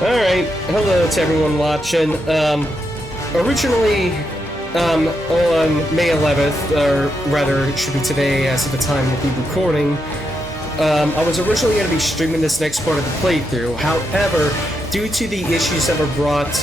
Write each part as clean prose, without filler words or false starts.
Alright, hello to everyone watching. Originally, on May 11th, or rather, it should be today as of the time we'll be recording, I was originally going to be streaming this next part of the playthrough. However, due to the issues that were brought,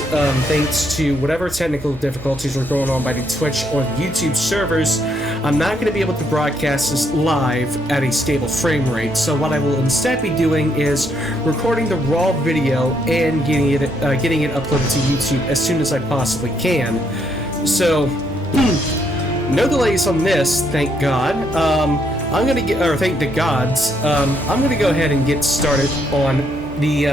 thanks to whatever technical difficulties were going on by the Twitch or the YouTube servers, I'm not going to be able to broadcast this live at a stable frame rate. So what I will instead be doing is recording the raw video and getting it uploaded to YouTube as soon as I possibly can. So, no delays on this, thank God. Thank the gods. I'm gonna go ahead and get started on the,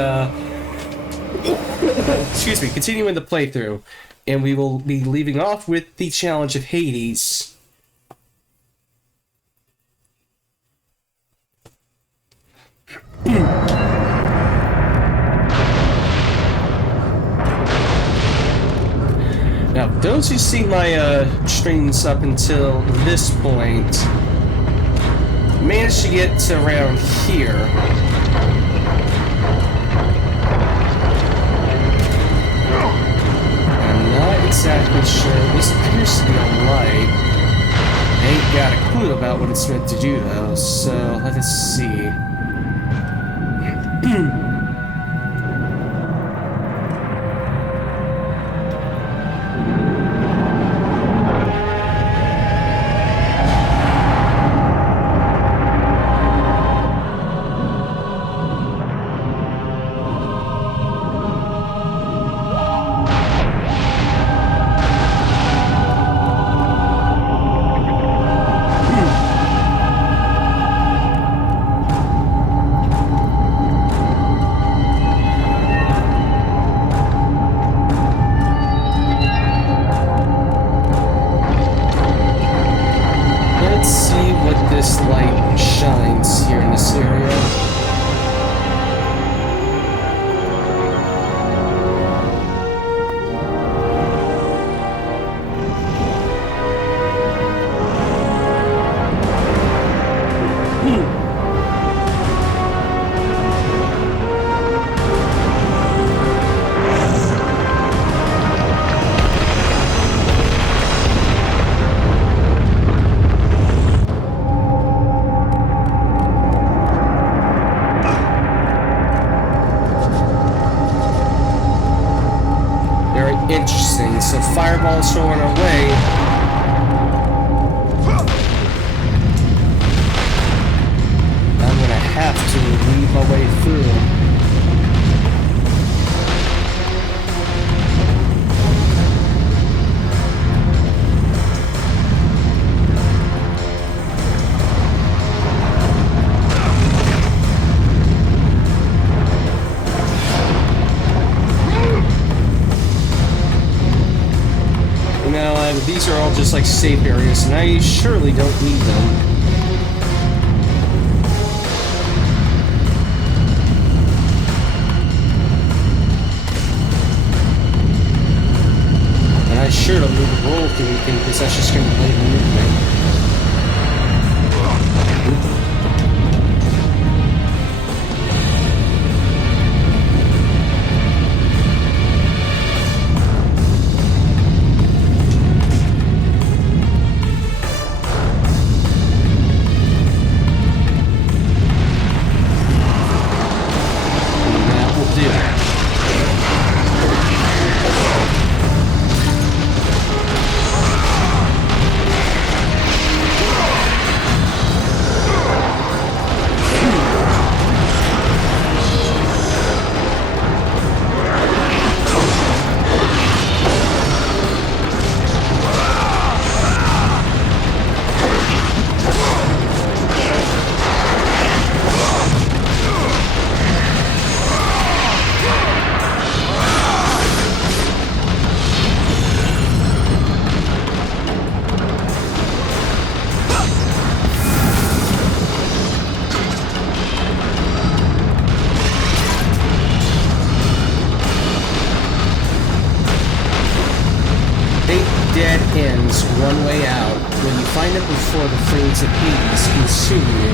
excuse me, continuing the playthrough. And we will be leaving off with the challenge of Hades. Now, those who see my streams up until this point managed to get to around here. I'm not exactly sure. This appears to be a light. I ain't got a clue about what it's meant to do though, so let us see. Interesting, so fireballs throwing our way. I'm gonna have to weave my way through. These are all just like safe areas, and I surely don't need them. And I sure don't need to roll through anything because that's just going to play the movement. Dead ends, one way out. When you find it before the flames of Hades consume you.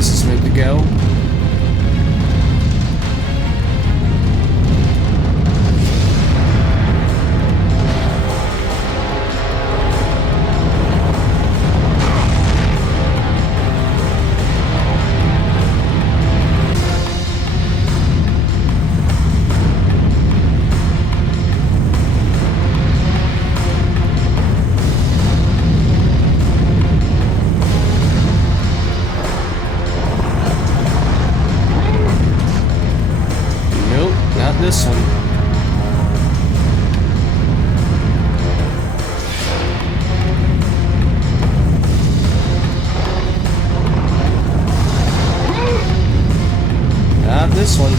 this is meant to go. This one. Not this one.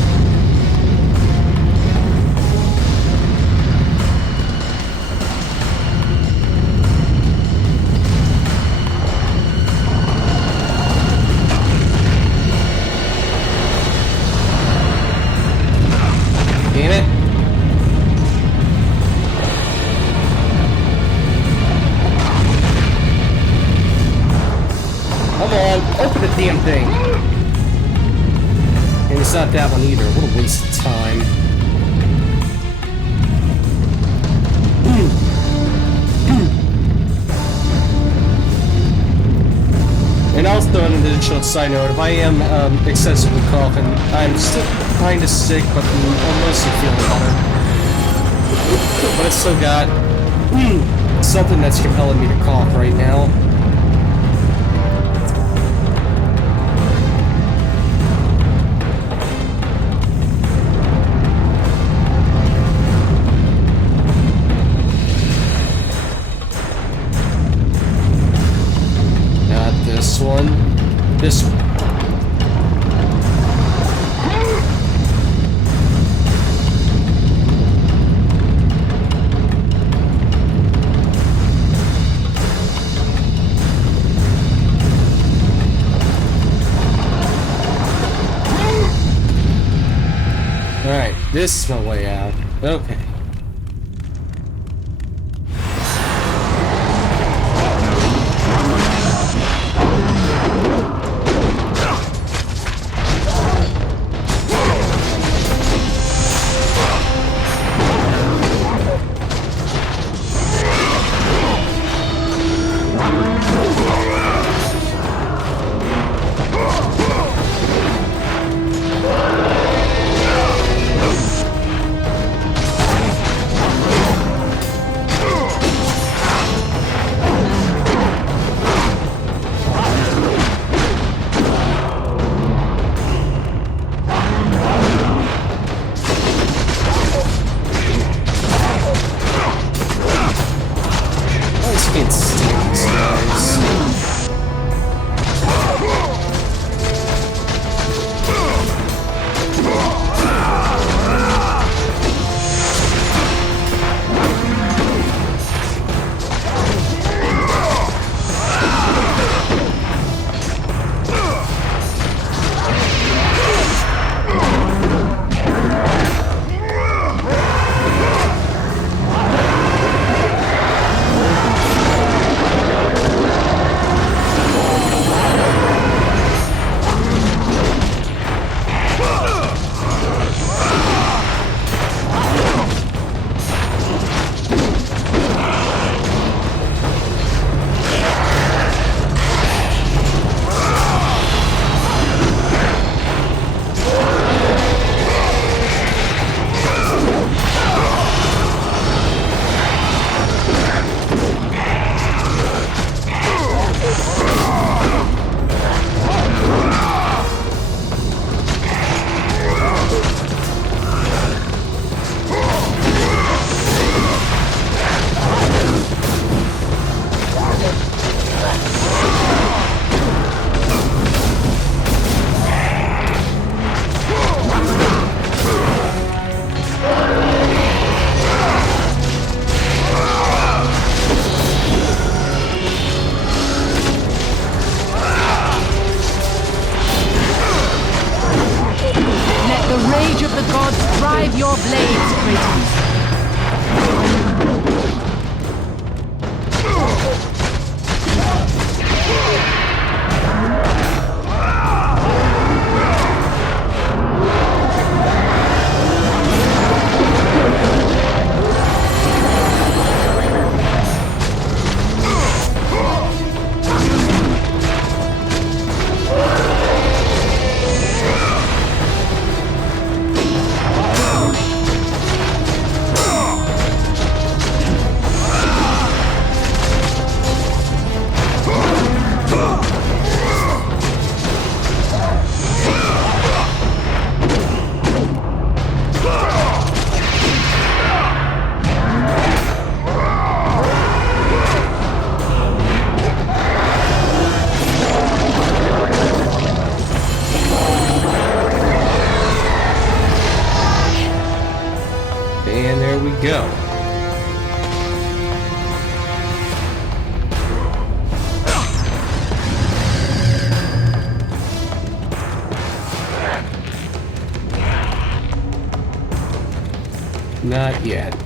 Damn it. Come on, open the damn thing. And it's not that one either. What a waste of time. And also, an additional side note, if I am excessively coughing, I'm still kind of sick, but I'm mostly feeling better. But I still got something that's compelling me to cough right now. This one. This one. Alright, this is my way out. Okay. And there we go. Not yet.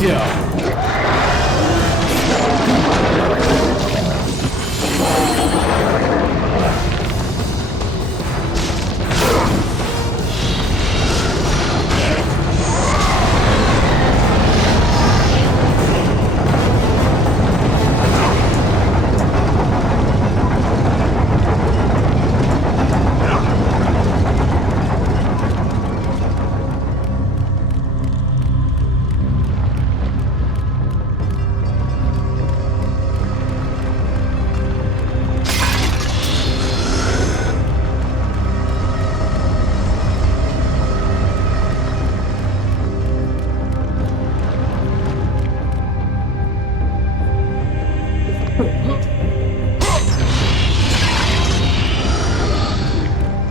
Go.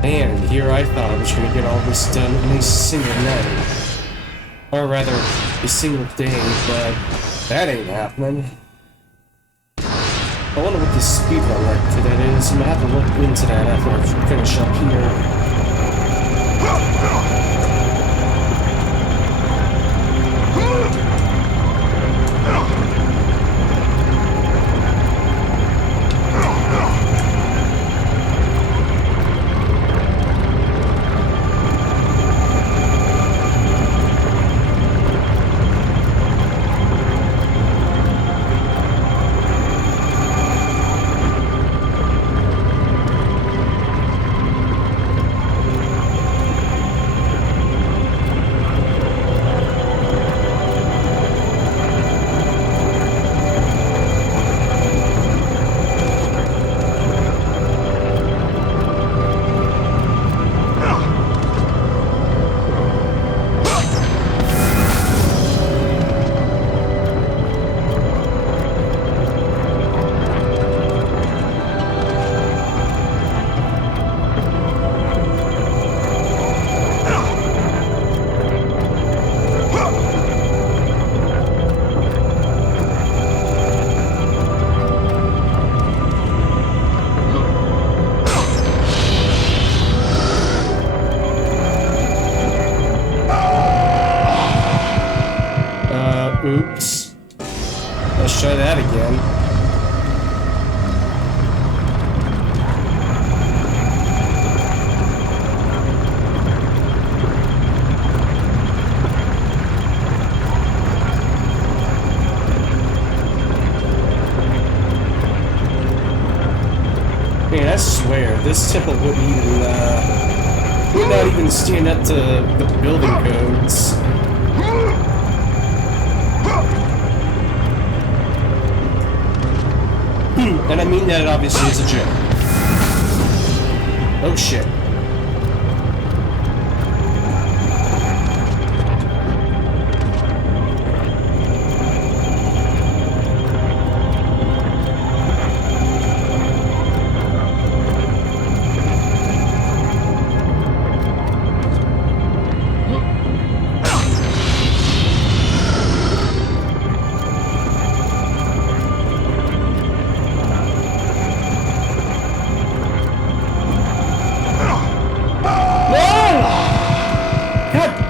And here I thought I was going to get all this done in a single night. Or rather, a single day, but that ain't happening. I wonder what the speedrun record for that is. I'm gonna have to look into that after I finish up here. Oops. Let's try that again. Man, I swear, this temple would not even stand up to the building codes. And I mean that it obviously is a joke. Oh shit.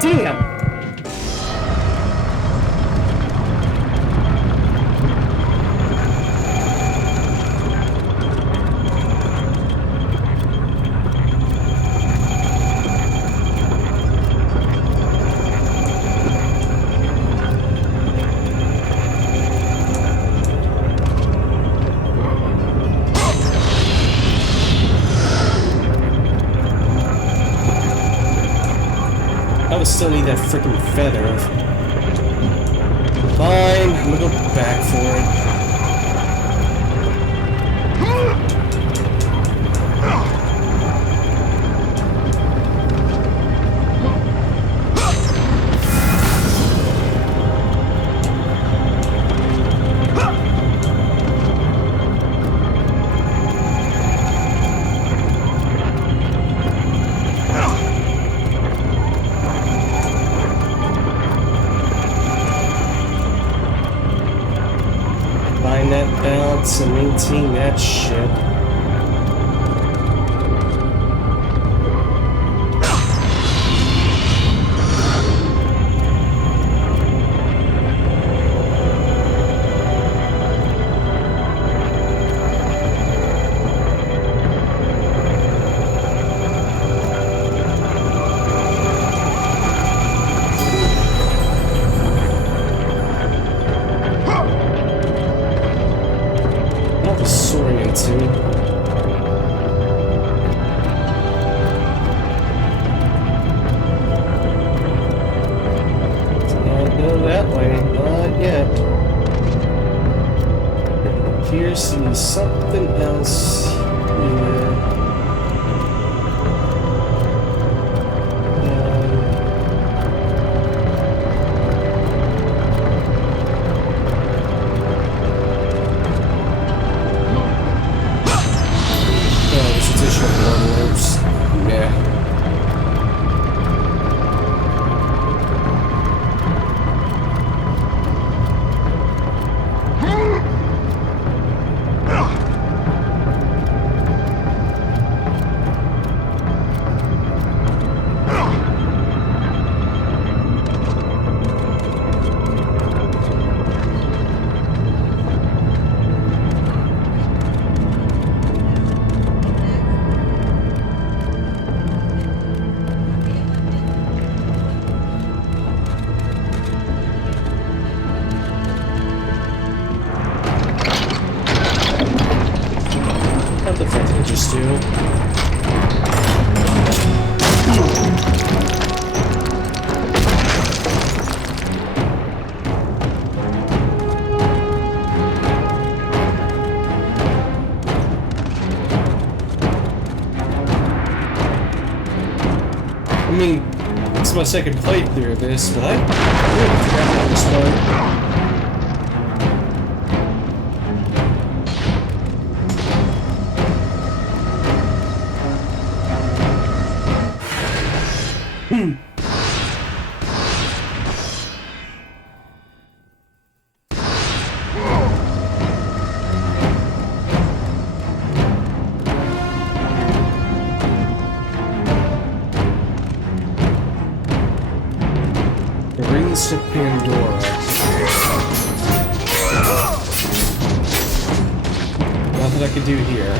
Damn! I would still need that freaking feather. Fine, I'm gonna go back for it. Find that balance and maintain that shit. disorienting. Not go that way, not yet. There appears to be something else here. I mean, it's my second playthrough of this, but I really forgot about this one. To Pandora. Nothing I can do here.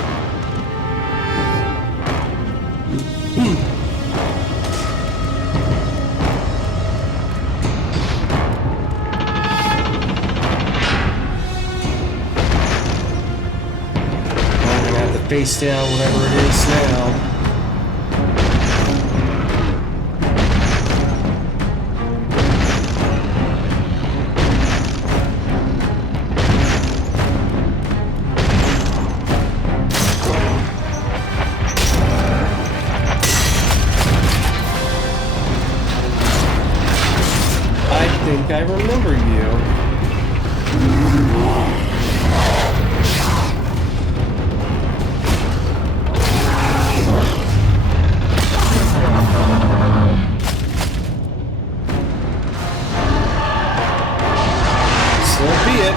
I'm gonna have to face down whatever it is now. I remember you. So be it.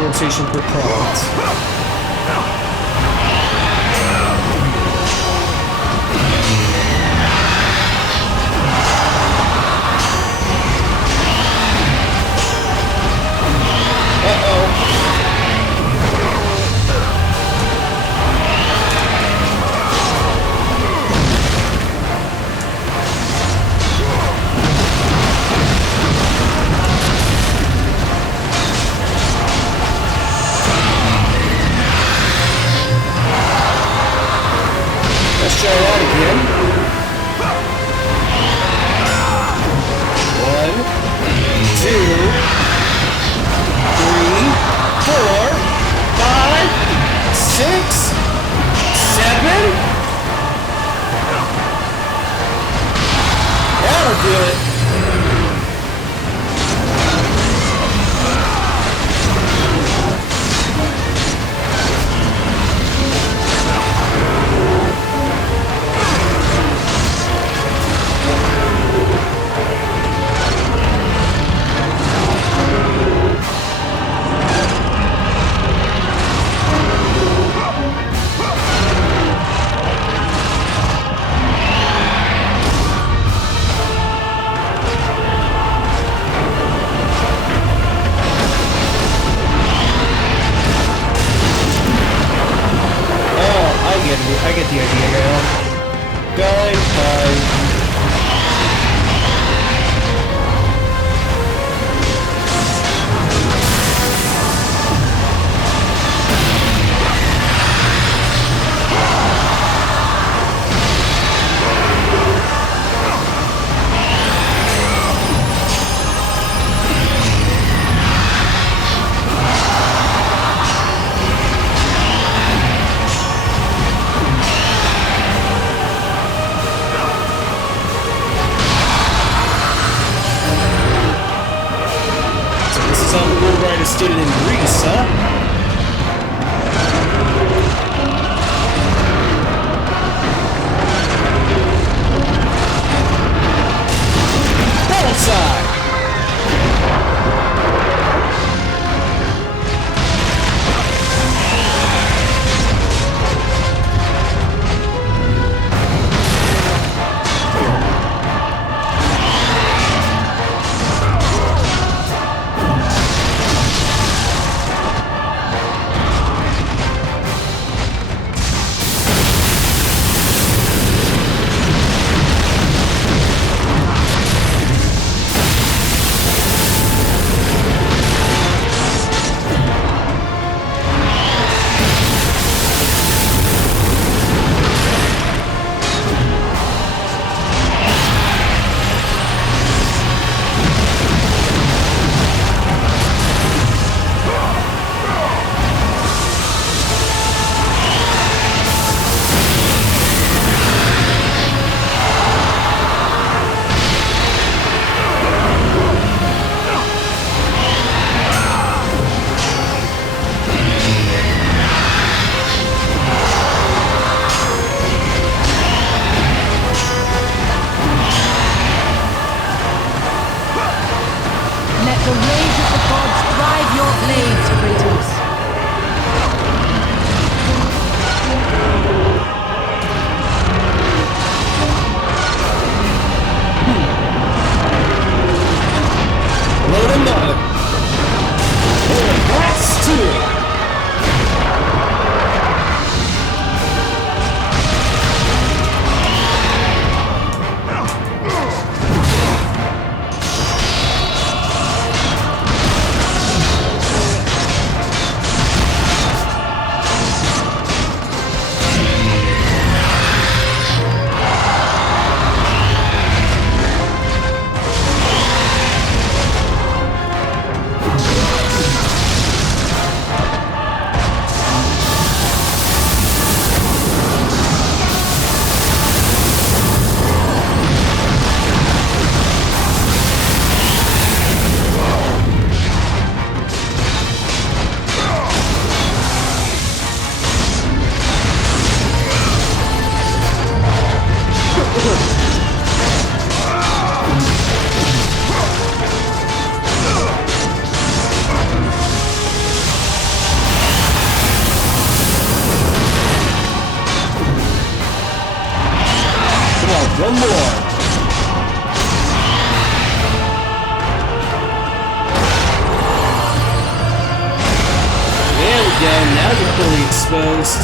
Rotation per prompt. 6, 7. That'll do it. I get the idea now. Going fine. Did it in Greece, huh? Bullseye! One more. There we go, now you're fully exposed.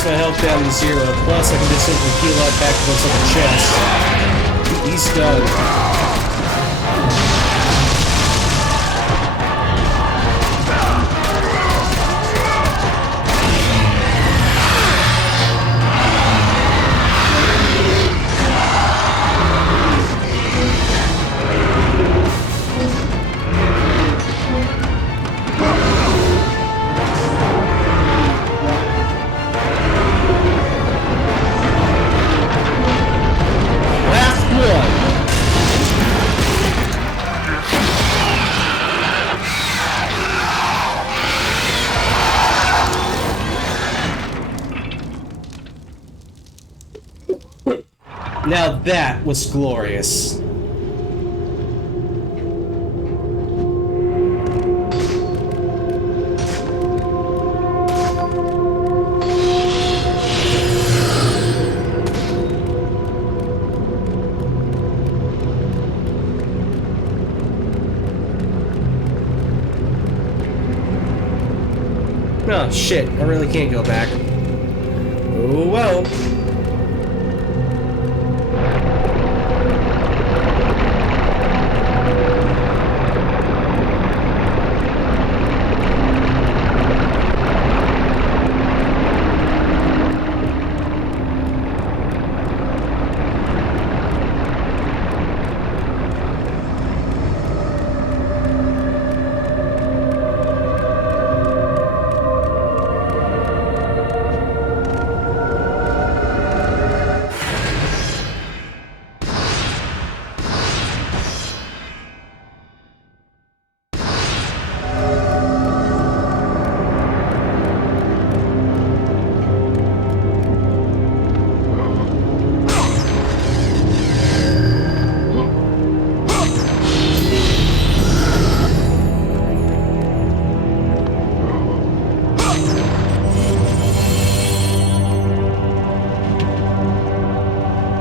reduce my health down to 0. Plus, I can just simply heal that back into the chest. He's done. Now that was glorious. Oh shit, I really can't go back. Oh well.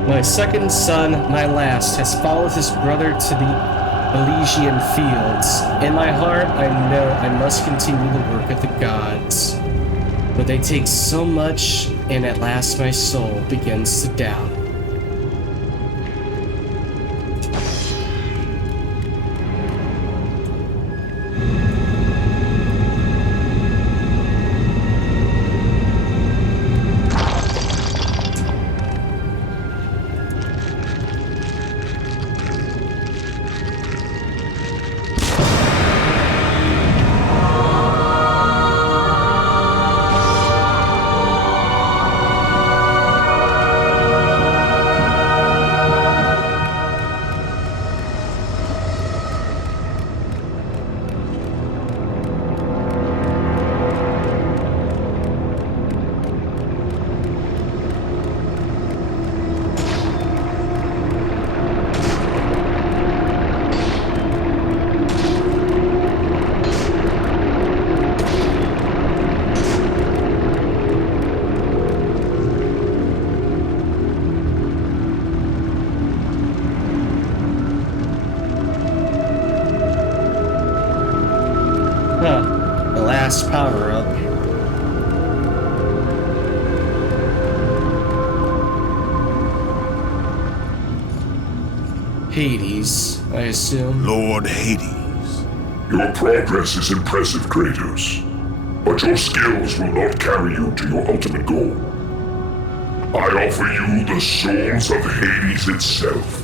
My second son, my last, has followed his brother to the Elysian fields. In my heart, I know I must continue the work of the gods. But they take so much, and at last my soul begins to doubt. The last power-up. Hades, I assume. Lord Hades. Your progress is impressive, Kratos. But your skills will not carry you to your ultimate goal. I offer you the souls of Hades itself.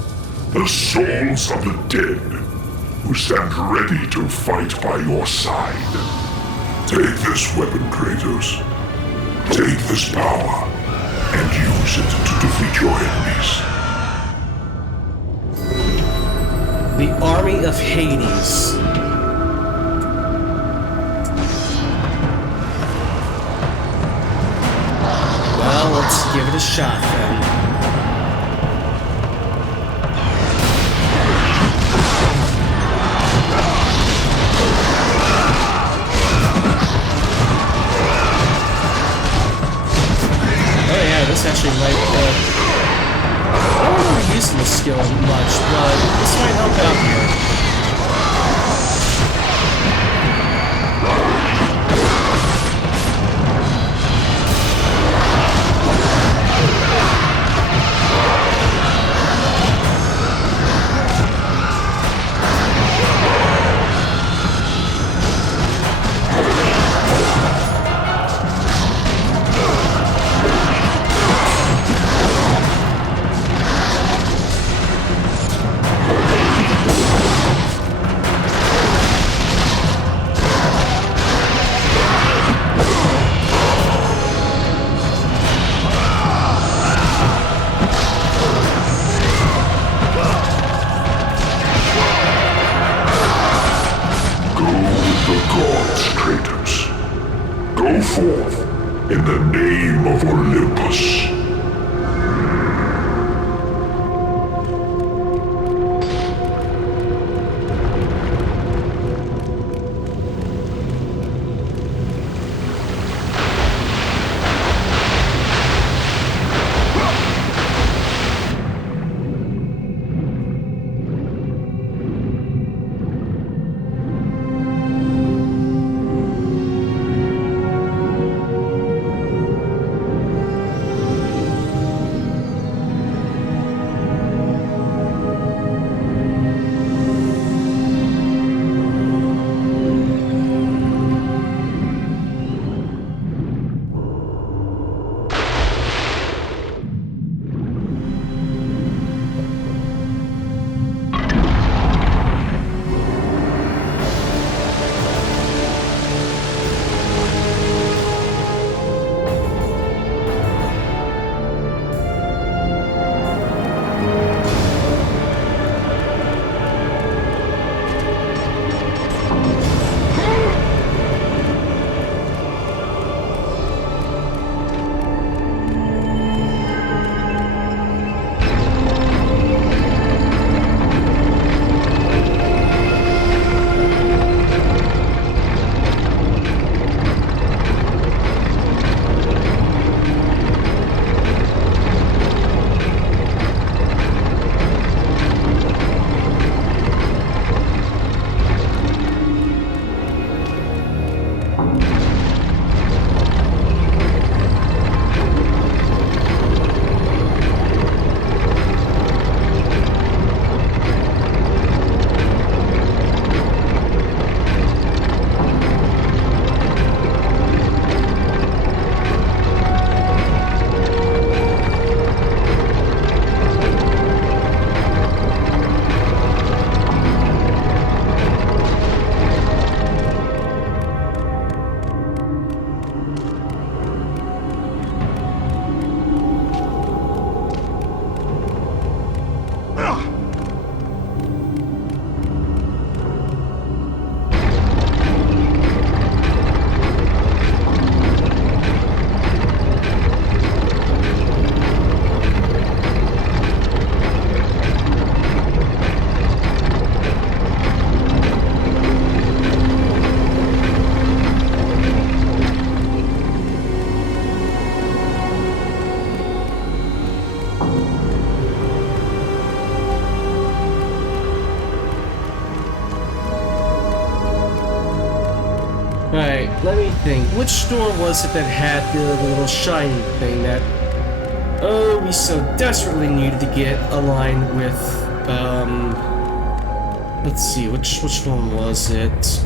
The souls of the dead, who stand ready to fight by your side. Take this weapon, Kratos. Take this power, and use it to defeat your enemies. The army of Hades. Well, let's give it a shot then. This actually might, I don't remember using this skill much, but this might help out here. Go forth in the name of Olympus. Alright, let me think. Which store was it that had the little shiny thing that, oh, we so desperately needed to get aligned with, let's see, which one was it?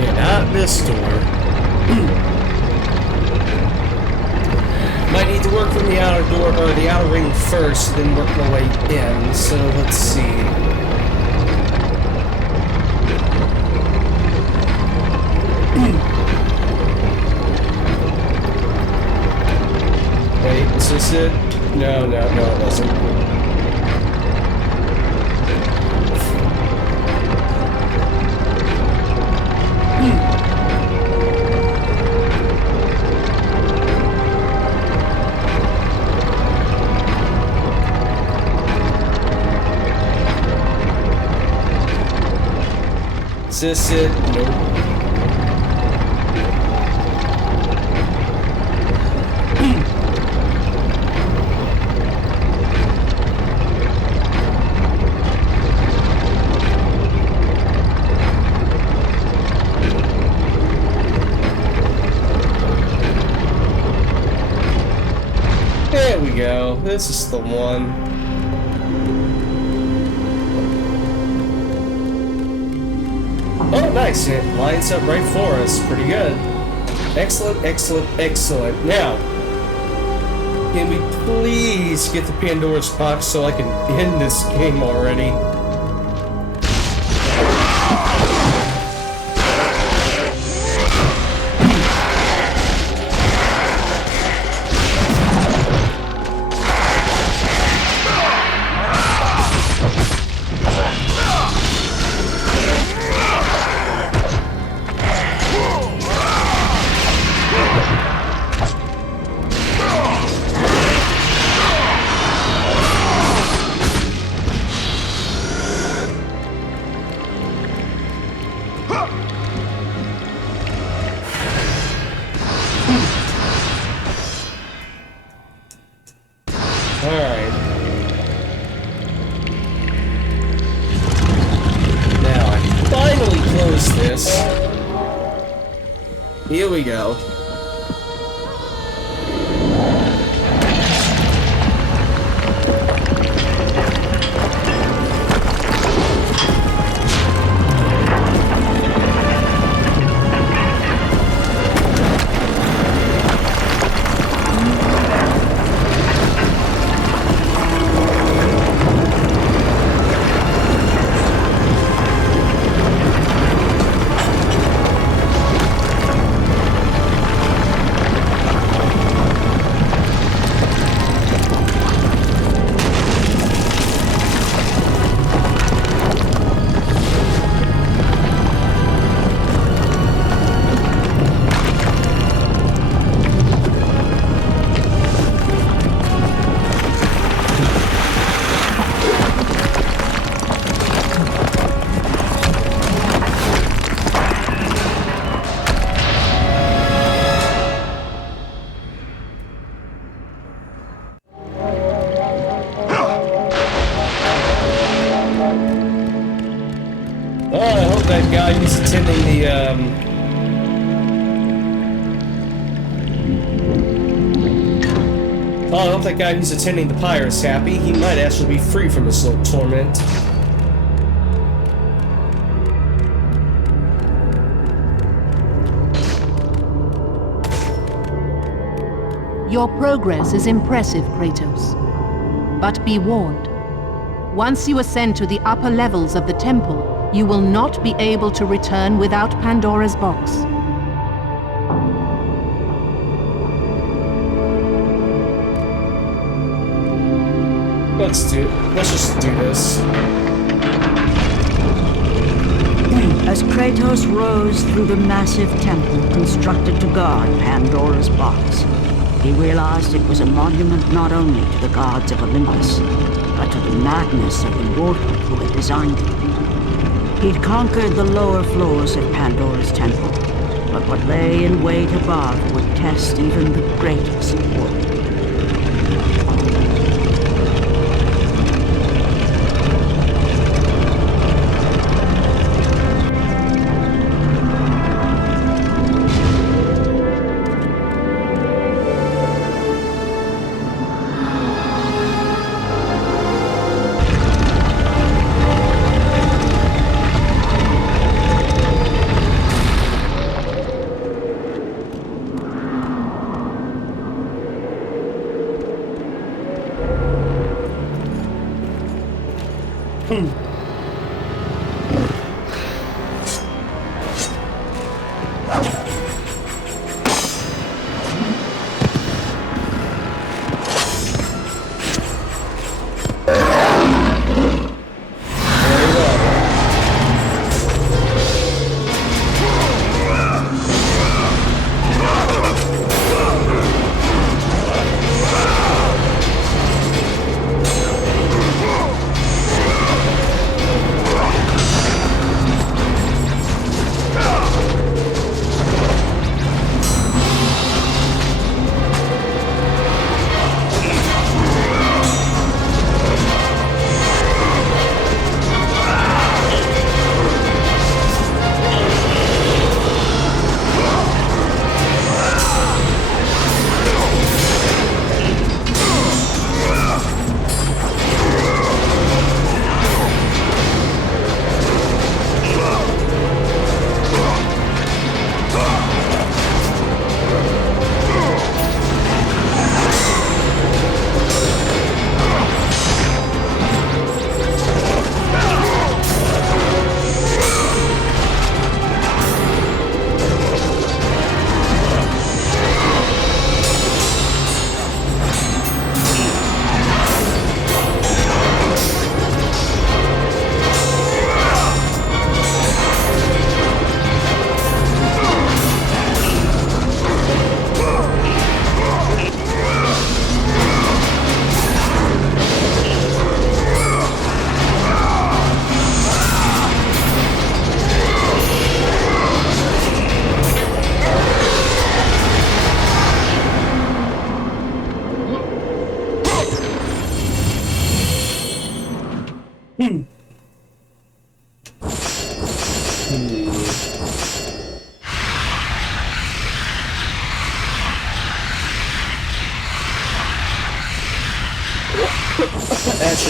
Yeah, not this store. Might need to work from the outer door, or the outer ring first, then work my way in. So let's see. Wait, is this it? No, it wasn't. Is this it? Nope. There we go. This is the one. Oh, nice. It lines up right for us. Pretty good. Excellent, excellent, excellent. Now, can we please get the Pandora's box so I can end this game already? Alright. Now I finally close this. Here we go. Oh, I hope that guy who's attending the, Oh, I hope that guy who's attending the pyre is happy. He might actually be free from this little torment. Your progress is impressive, Kratos. But be warned. Once you ascend to the upper levels of the temple, you will not be able to return without Pandora's box. Let's just do this. As Kratos rose through the massive temple constructed to guard Pandora's box, he realized it was a monument not only to the gods of Olympus, but to the madness of the mortal who had designed it. He'd conquered the lower floors of Pandora's temple, but what lay in wait above would test even the greatest warrior. Actually,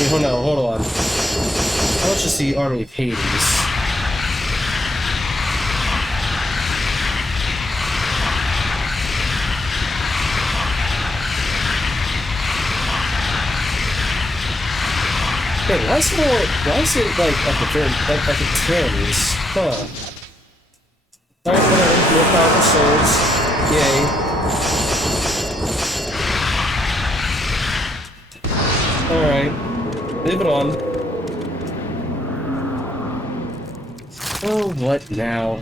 hold on. How much is the Army of Hades? Hey, why is it like at the very, like at the tens? Huh. Alright, whatever, more powerful souls. Yay. Alright. Moving on. Oh, what now?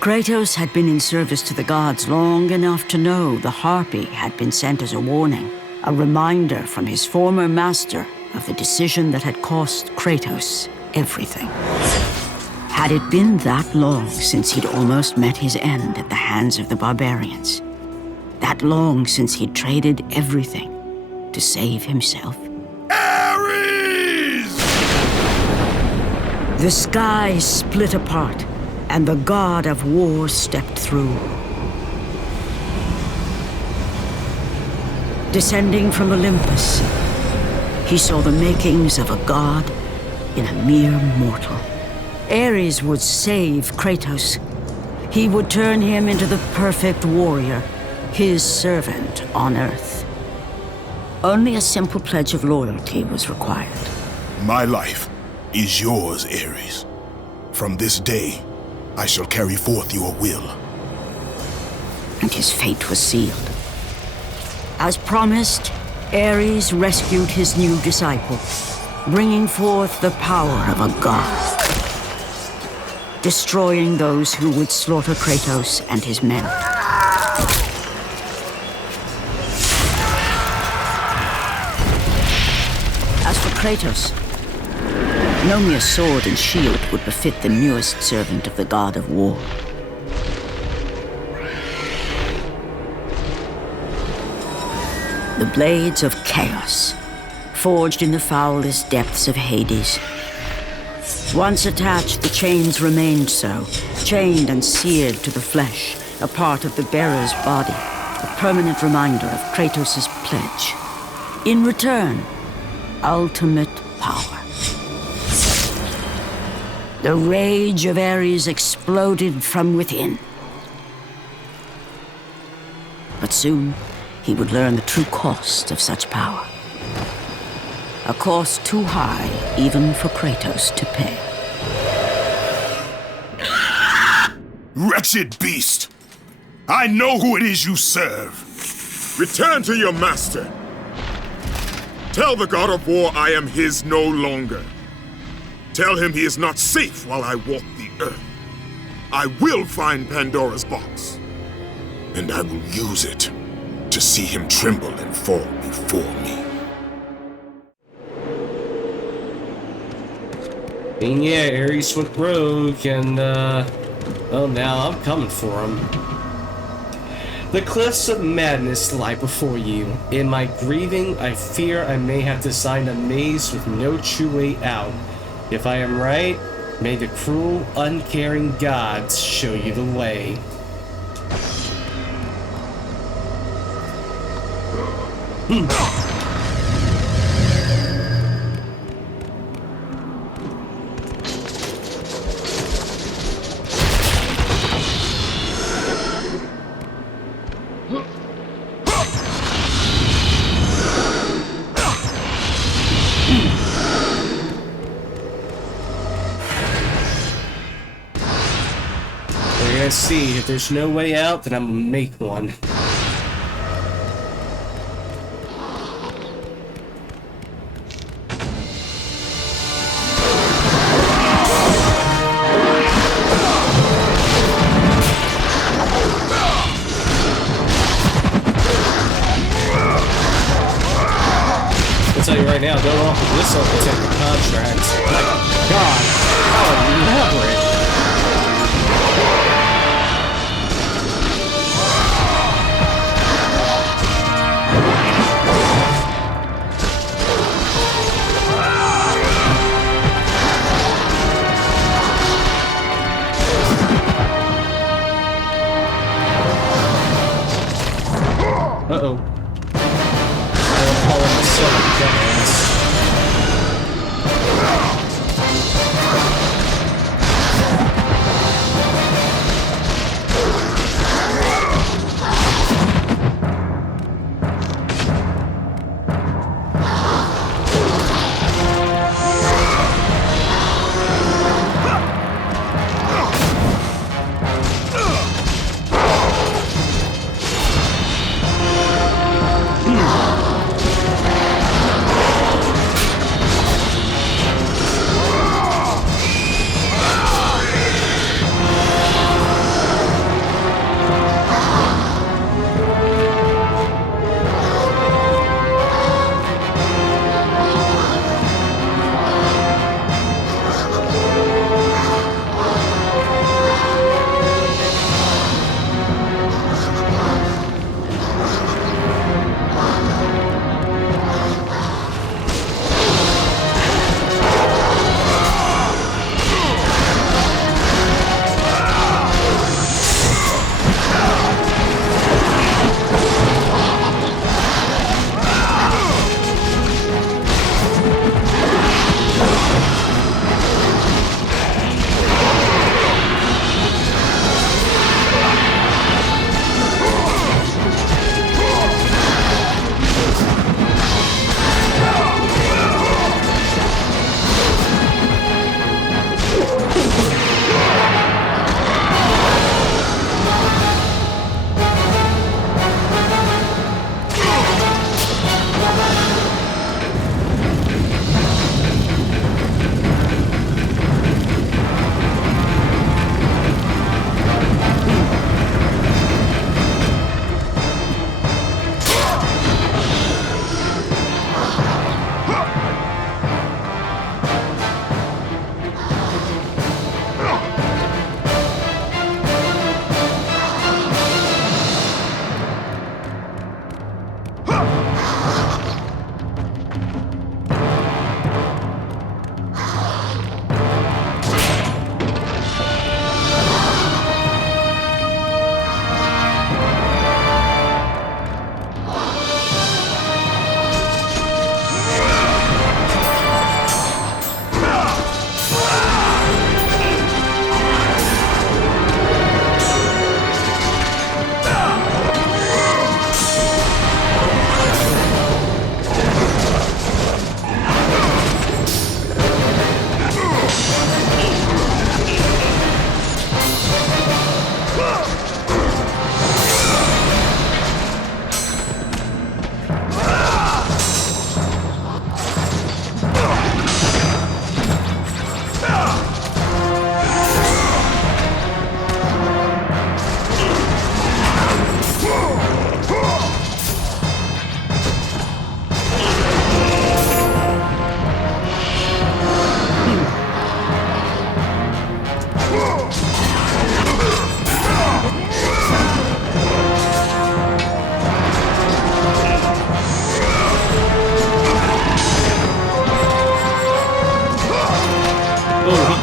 Kratos had been in service to the gods long enough to know the Harpy had been sent as a warning, a reminder from his former master of the decision that had cost Kratos everything. Had it been that long since he'd almost met his end at the hands of the barbarians? That long since he'd traded everything to save himself? Ares! The sky split apart, and the god of war stepped through. Descending from Olympus, he saw the makings of a god in a mere mortal. Ares would save Kratos. He would turn him into the perfect warrior, his servant on Earth. Only a simple pledge of loyalty was required. My life is yours, Ares. From this day, I shall carry forth your will. And his fate was sealed. As promised, Ares rescued his new disciple, bringing forth the power of a god, destroying those who would slaughter Kratos and his men. As for Kratos, no mere sword and shield would befit the newest servant of the god of war. The blades of chaos, forged in the foulest depths of Hades. Once attached, the chains remained so, chained and seared to the flesh, a part of the bearer's body, a permanent reminder of Kratos' pledge. In return, ultimate power. The rage of Ares exploded from within. But soon, he would learn the true cost of such power. A cost too high even for Kratos to pay. Wretched beast! I know who it is you serve! Return to your master. Tell the god of war I am his no longer. Tell him he is not safe while I walk the earth. I will find Pandora's box. And I will use it to see him tremble and fall before me. And yeah, Ares went rogue, and well, now I'm coming for him. The cliffs of madness lie before you. In my grieving, I fear I may have designed a maze with no true way out. If I am right, may the cruel, uncaring gods show you the way. We're gonna see. If there's no way out, then I'm gonna make one. I'll tell you right now, don't offer this up to take the contract. God, how elaborate. Uh-oh. I don't call him a son of a dumbass.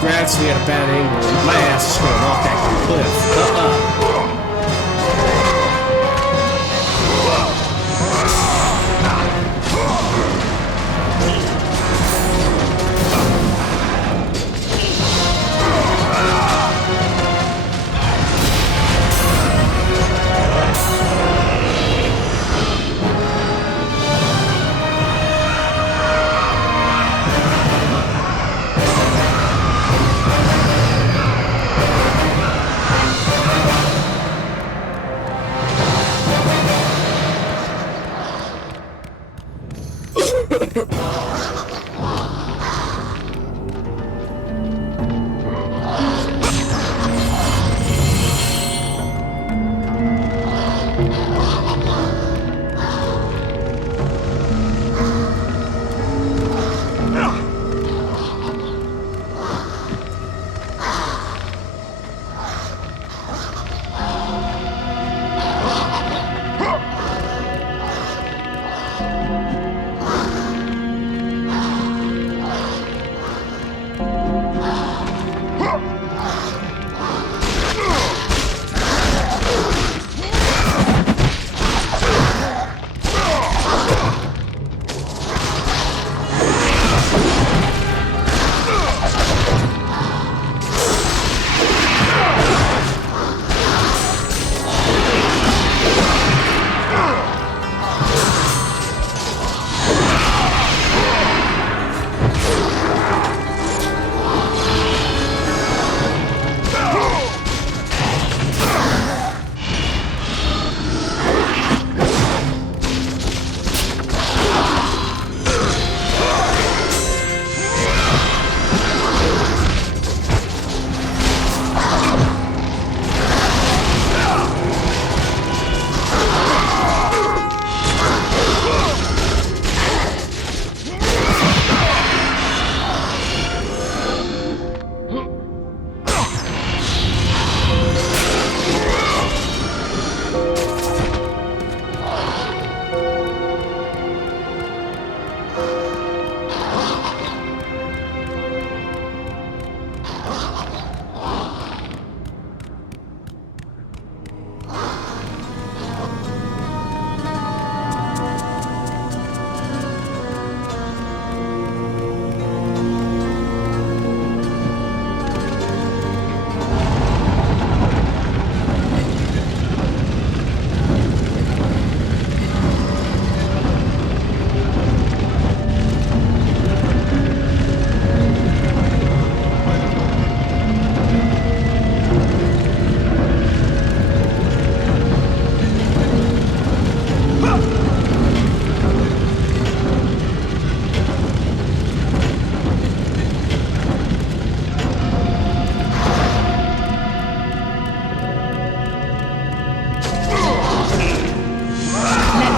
Actually at a bad angle. My ass is going off that cliff.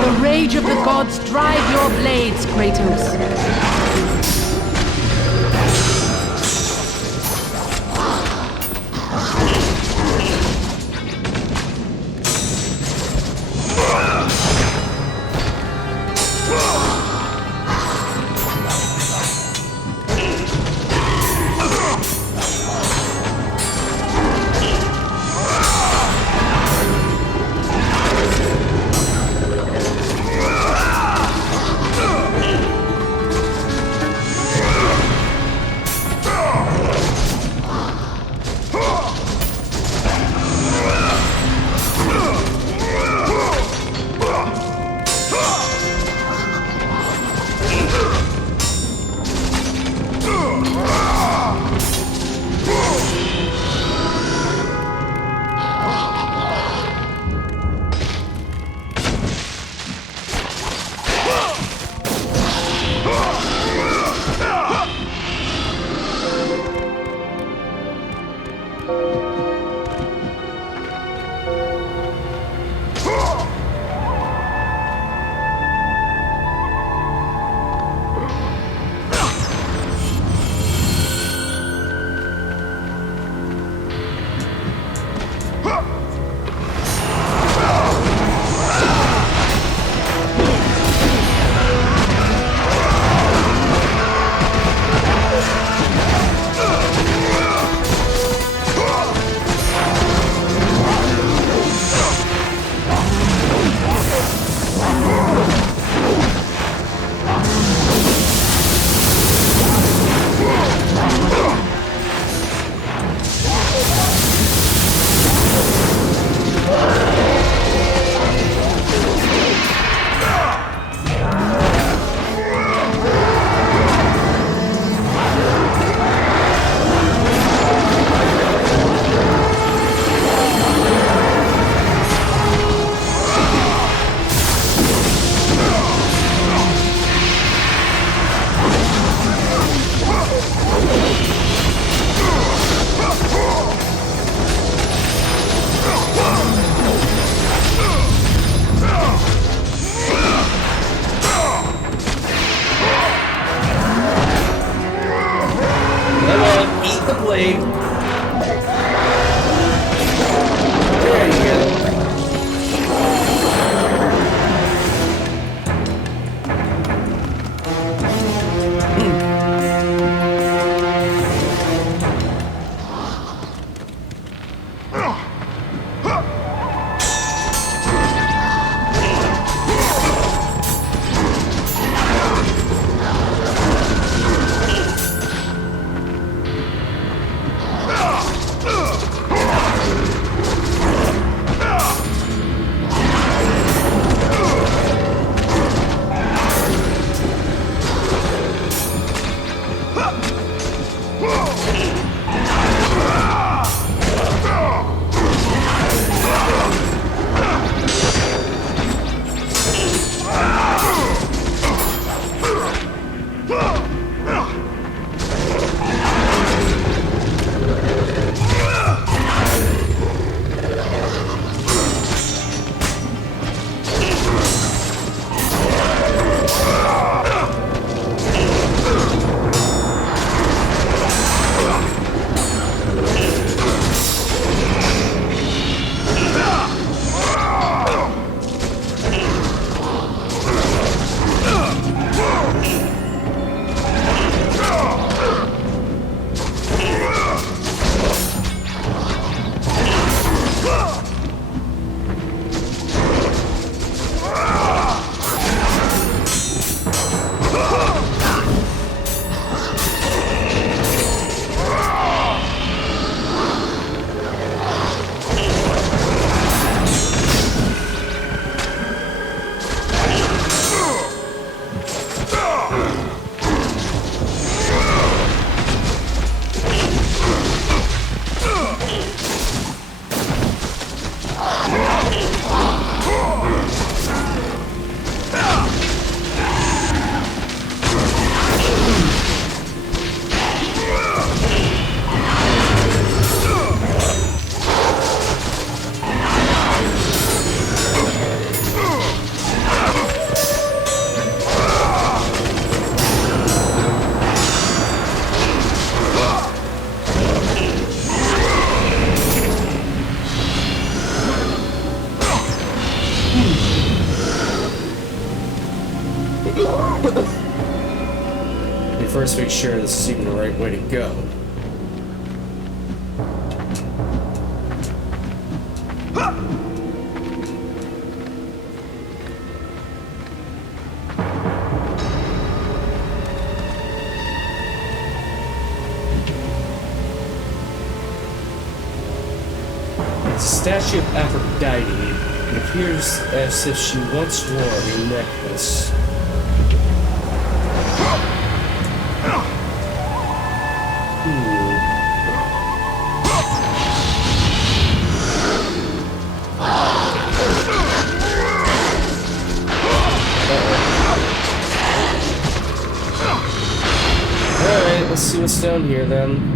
The rage of the gods drive your blades, Kratos. Let me first make sure this is even the right way to go. It's a statue of Aphrodite. It appears as if she once wore a necklace. Alright, let's see what's down here then.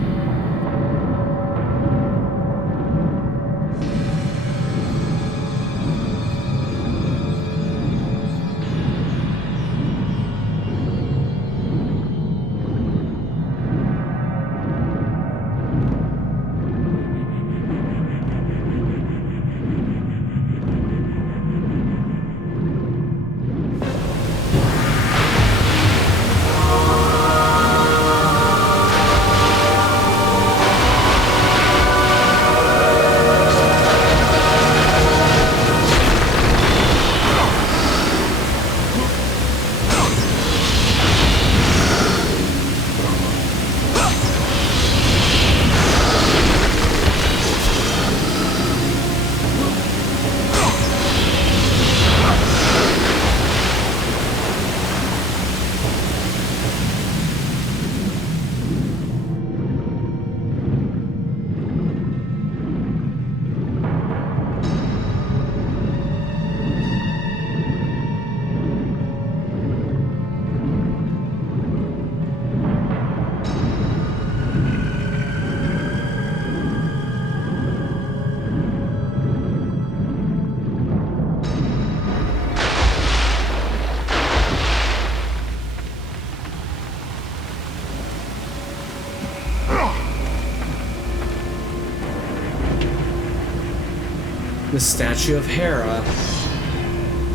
The statue of Hera.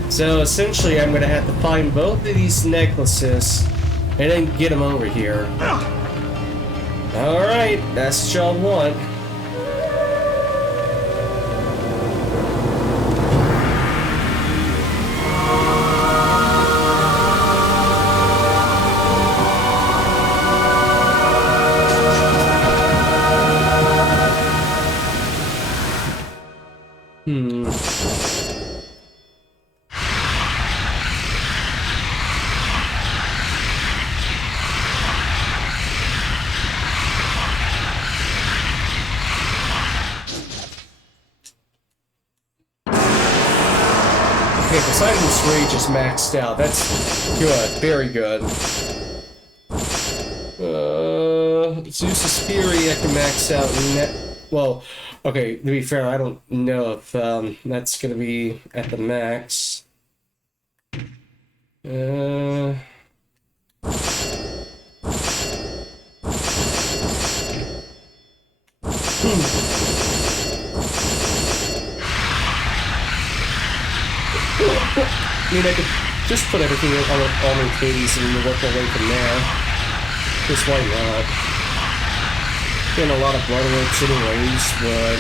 So essentially I'm gonna have to find both of these necklaces and then get them over here. Alright, that's what y'all want. Okay, Poseidon's Rage is maxed out. That's good. Very good. Zeus's Fury I can max out in that. Well, okay, to be fair, I don't know if that's gonna be at the max. I mean, I could just put everything on in Katie's and work my way from there. Just why not? Getting a lot of blood works anyways, but...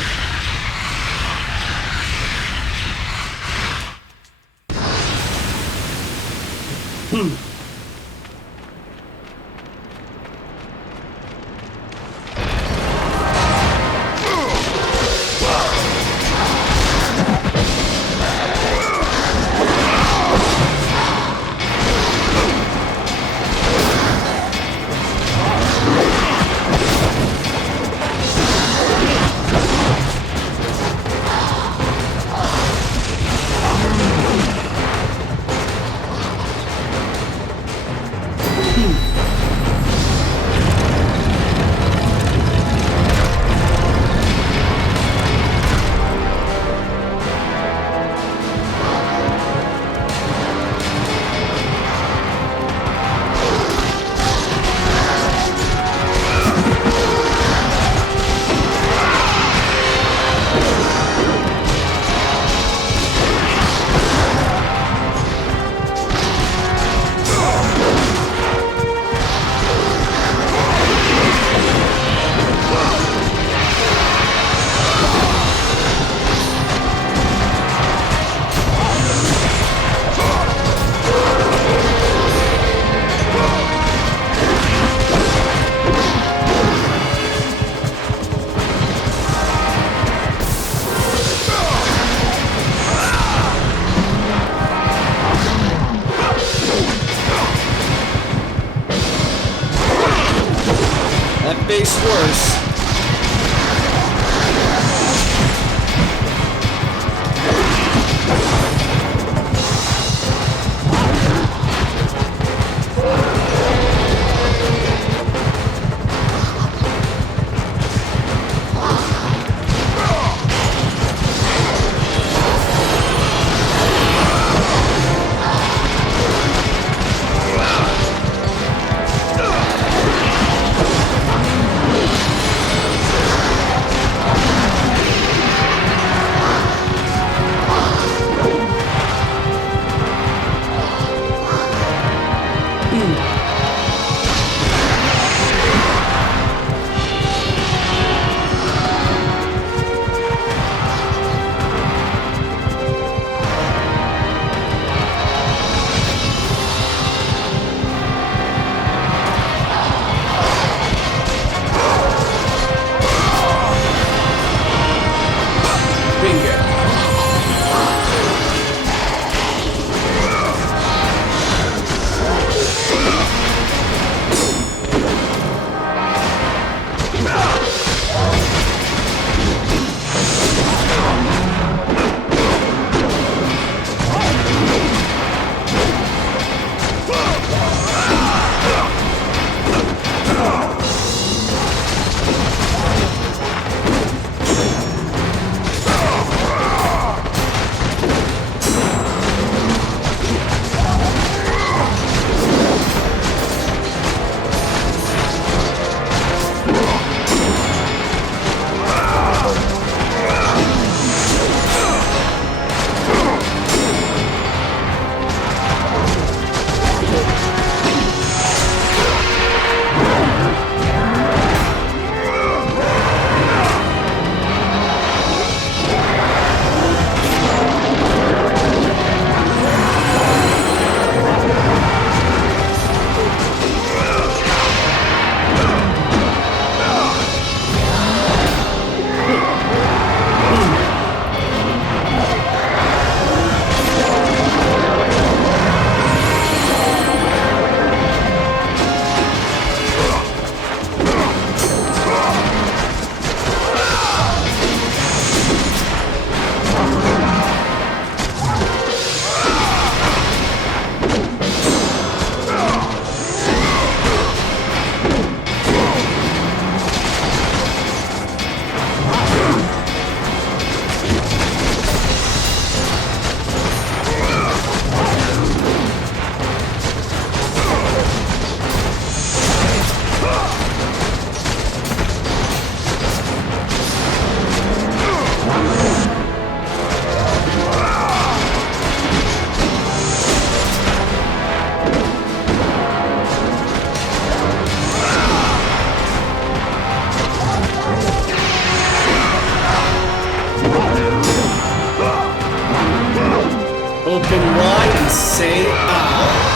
open wide and say ah.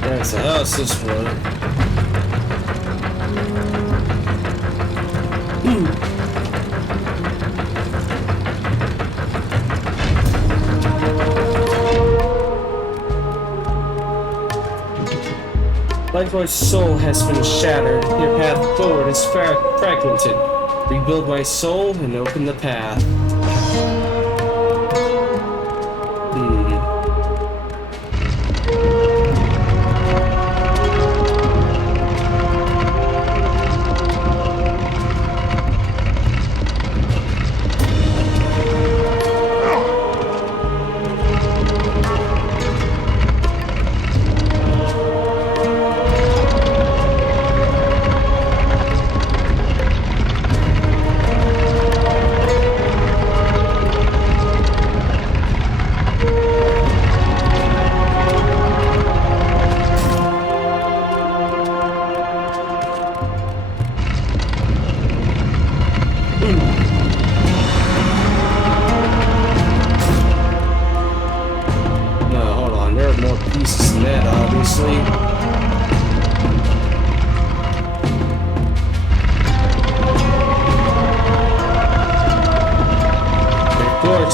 There's a house this one. Like my soul has been shattered, your path forward is fragmented. Rebuild my soul and open the path.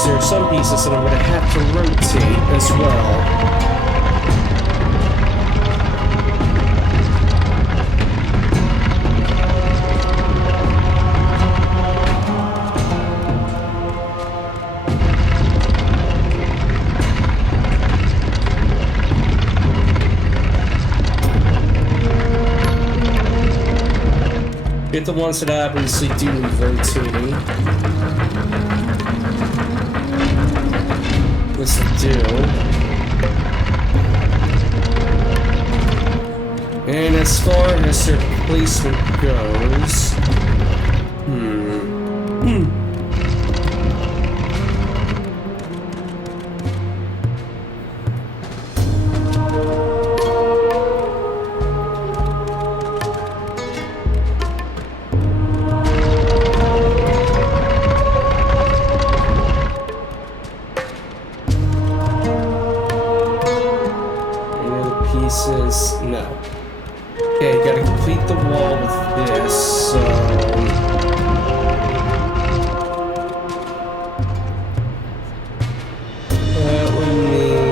There are some pieces that I'm going to have to rotate as well. Get the ones that obviously do need rotating. Let's do. And as far as their placement goes, no. Okay, gotta complete the wall with this, so... that would mean...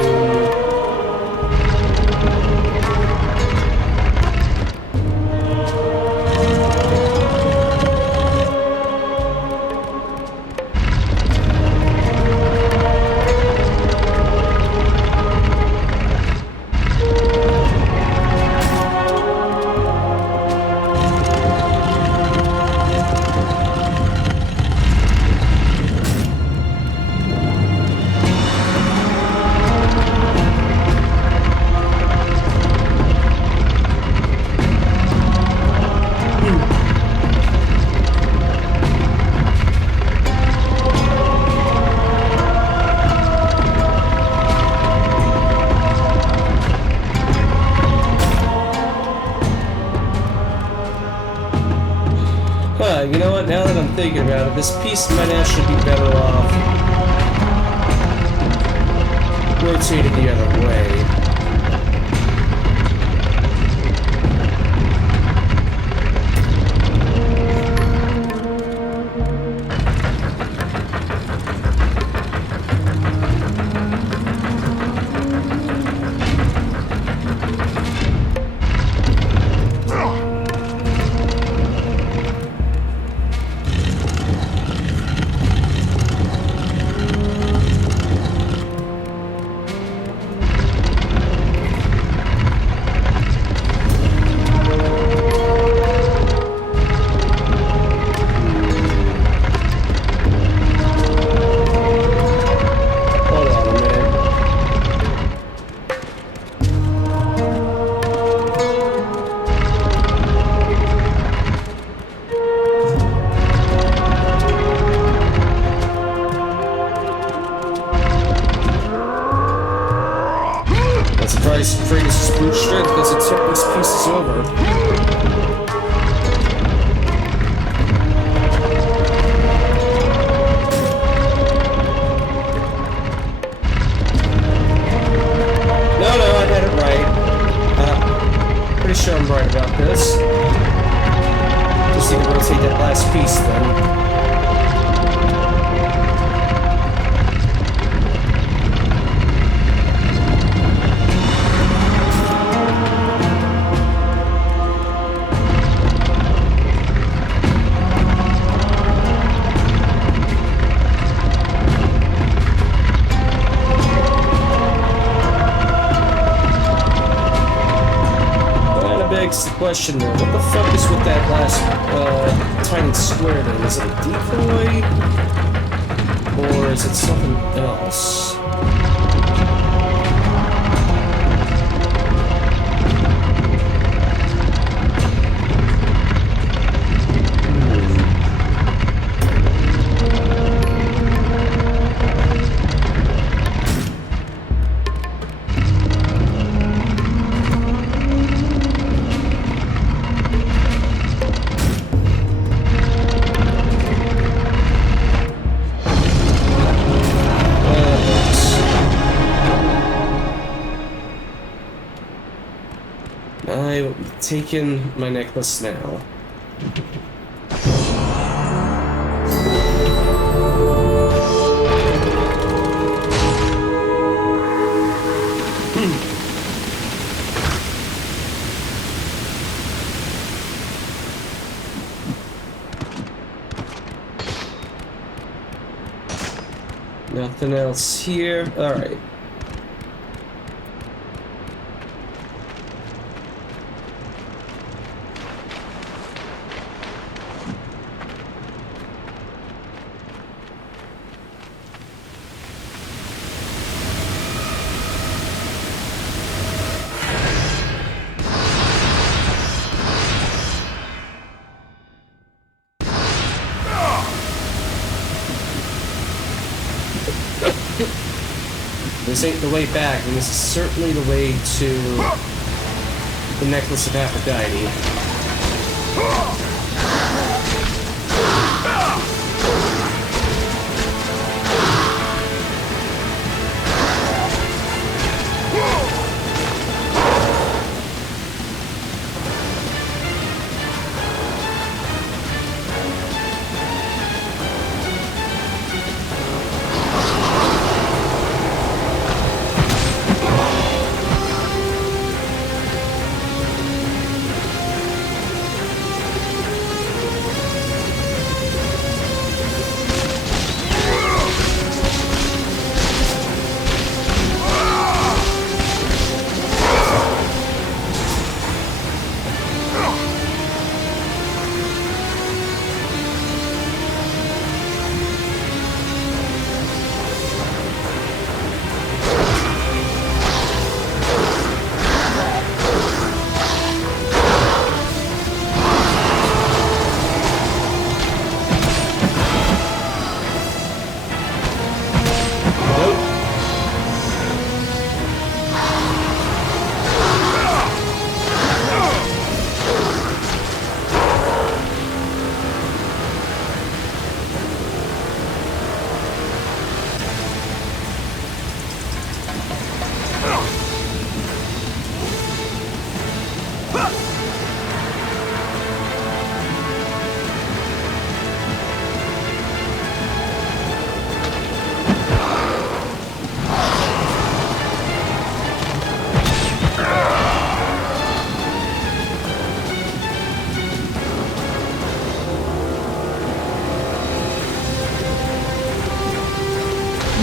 you know what, now that I'm thinking about it, this piece might actually be better off rotated the other way. I'm surprised Kratos' brute strength doesn't tip these pieces over. No, I had it right. Pretty sure I'm right about this. Just need to rotate that last piece then. The question though, what the fuck is with that last tiny square then? Is it a decoy? Or is it something else? I will be taking my necklace now. Nothing else here. All right. This ain't the way back, and this is certainly the way to the Necklace of Aphrodite.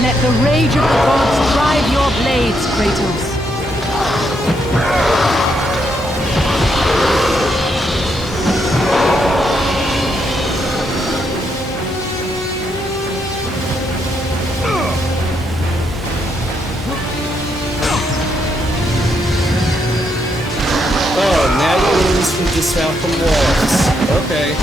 Let the rage of the gods drive your blades, Kratos. Oh, now you enemies can dismount from walls. Okay.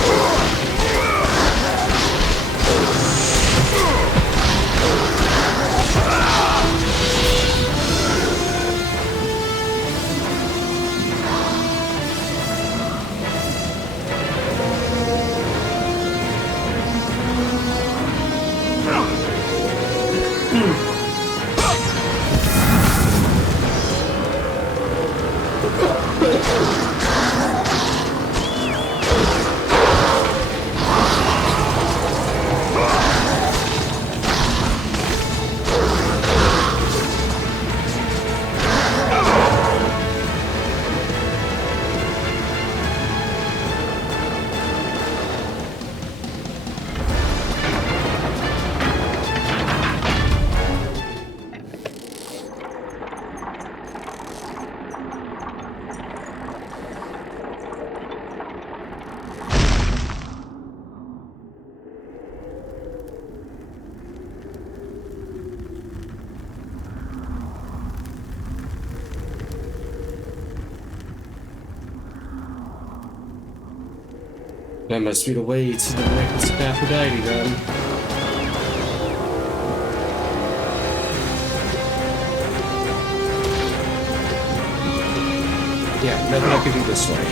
That must be the way to the next Aphrodite, then. Yeah, nothing I can do this way.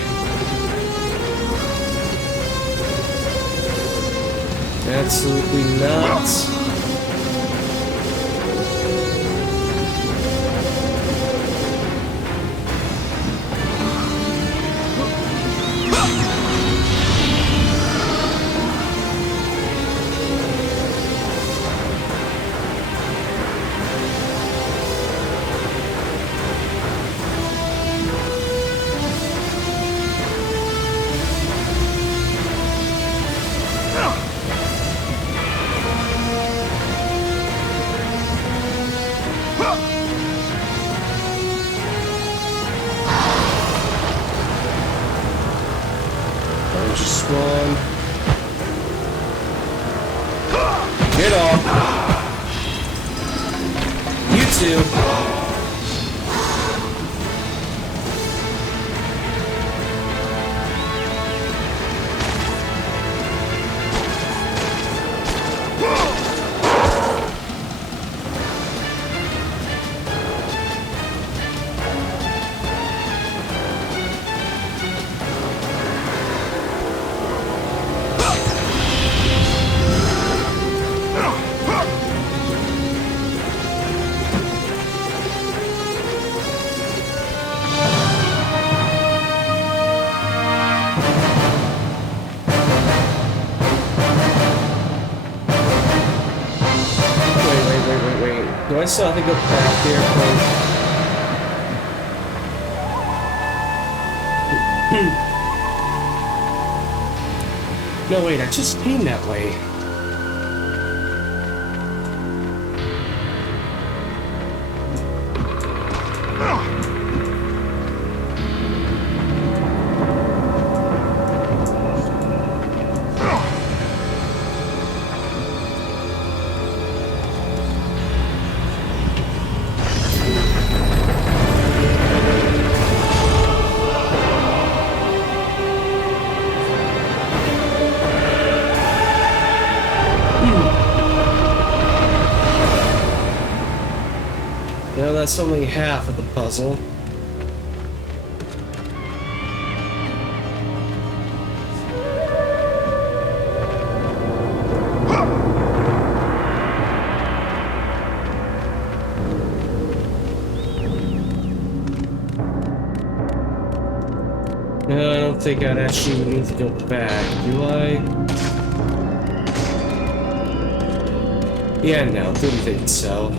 Absolutely not. Just one. Get off. You two. Do I still have to go back here No, wait, I just came that way. No, that's only half of the puzzle. No, I don't think I'd actually need to go back, do I? Yeah, no, didn't think so.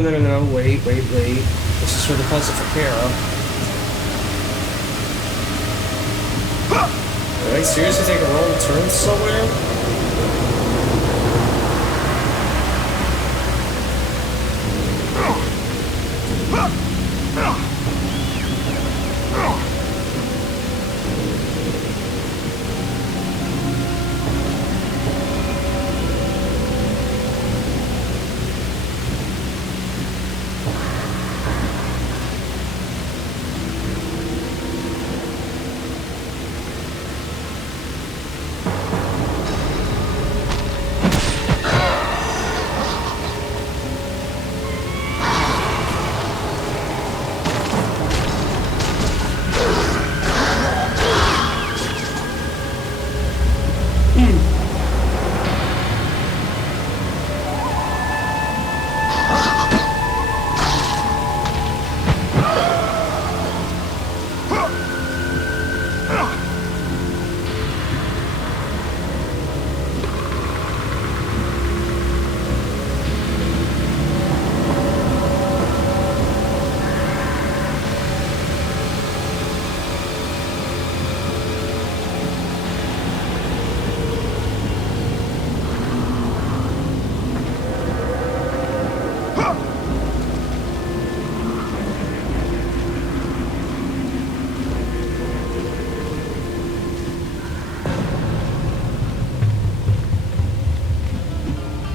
No, wait. This is for the puzzle for Kara. Did I seriously take a wrong turn somewhere?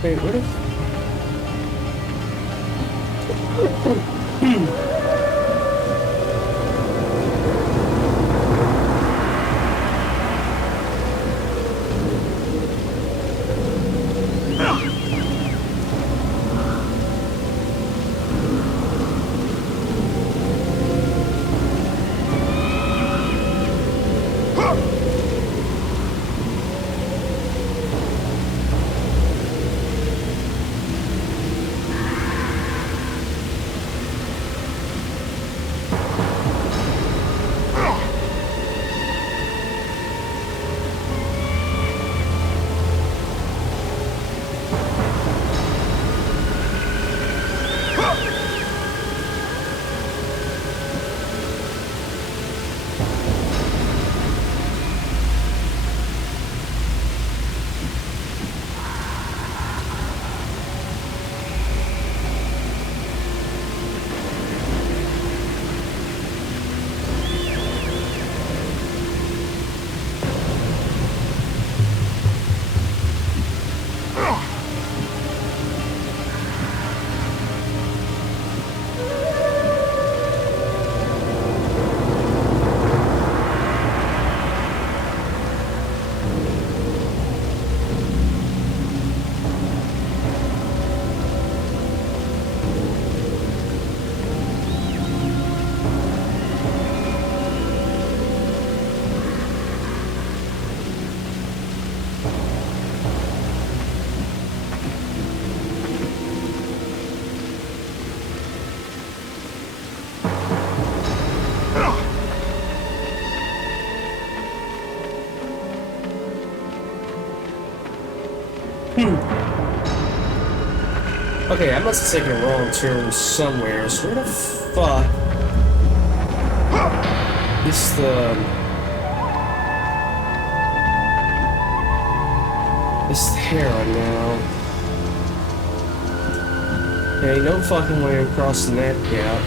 Wait, what if... Okay, I must have taken a wrong turn somewhere. So where the fuck is the... It's here right now. There ain't no fucking way I'm crossing that gap.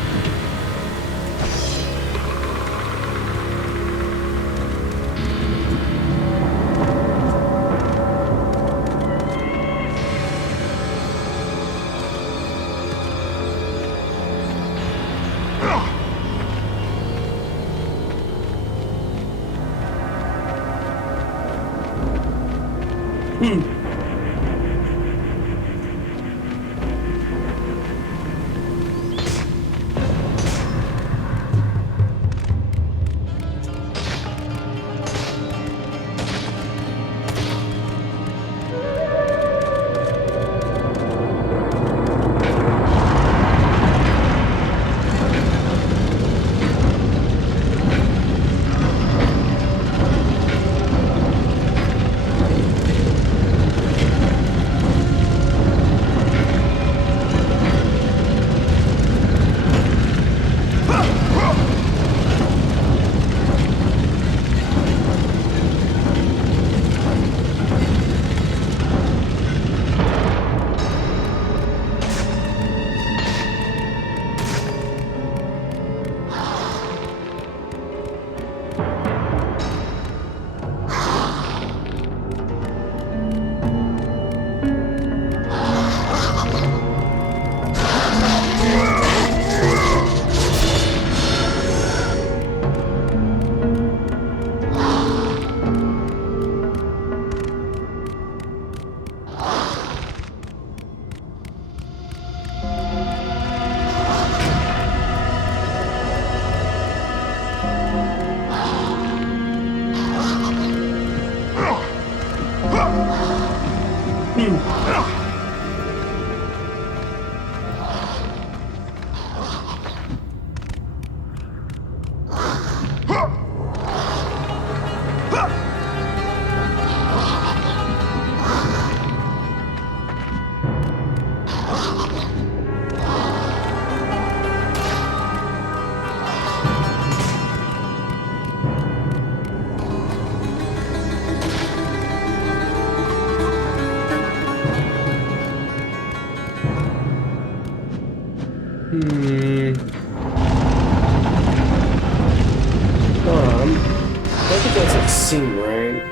I think that's a scene, right?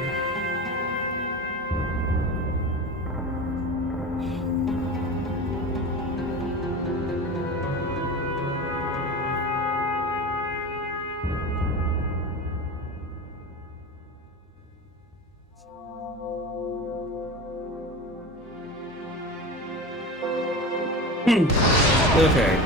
Okay.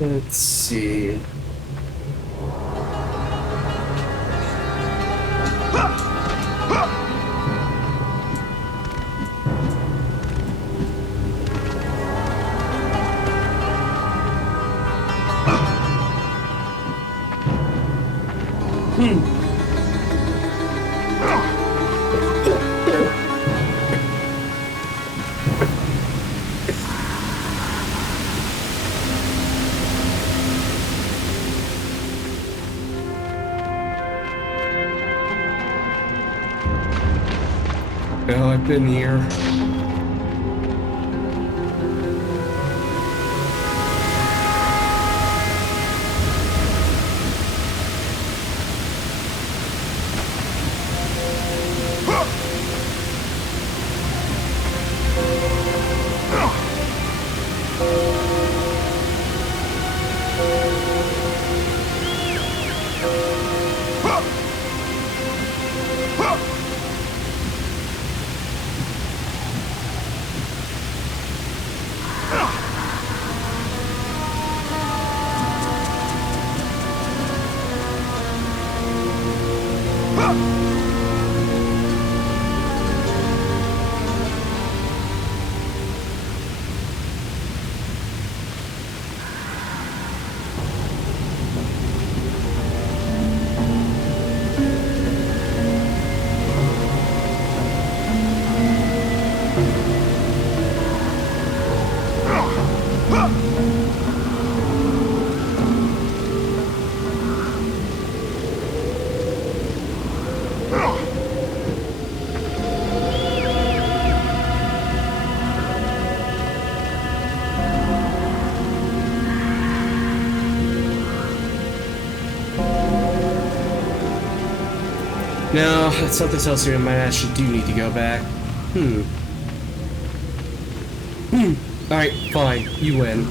Let's see. Oh, I've been here. No, something tells me I might actually do need to go back. Alright, fine. You win.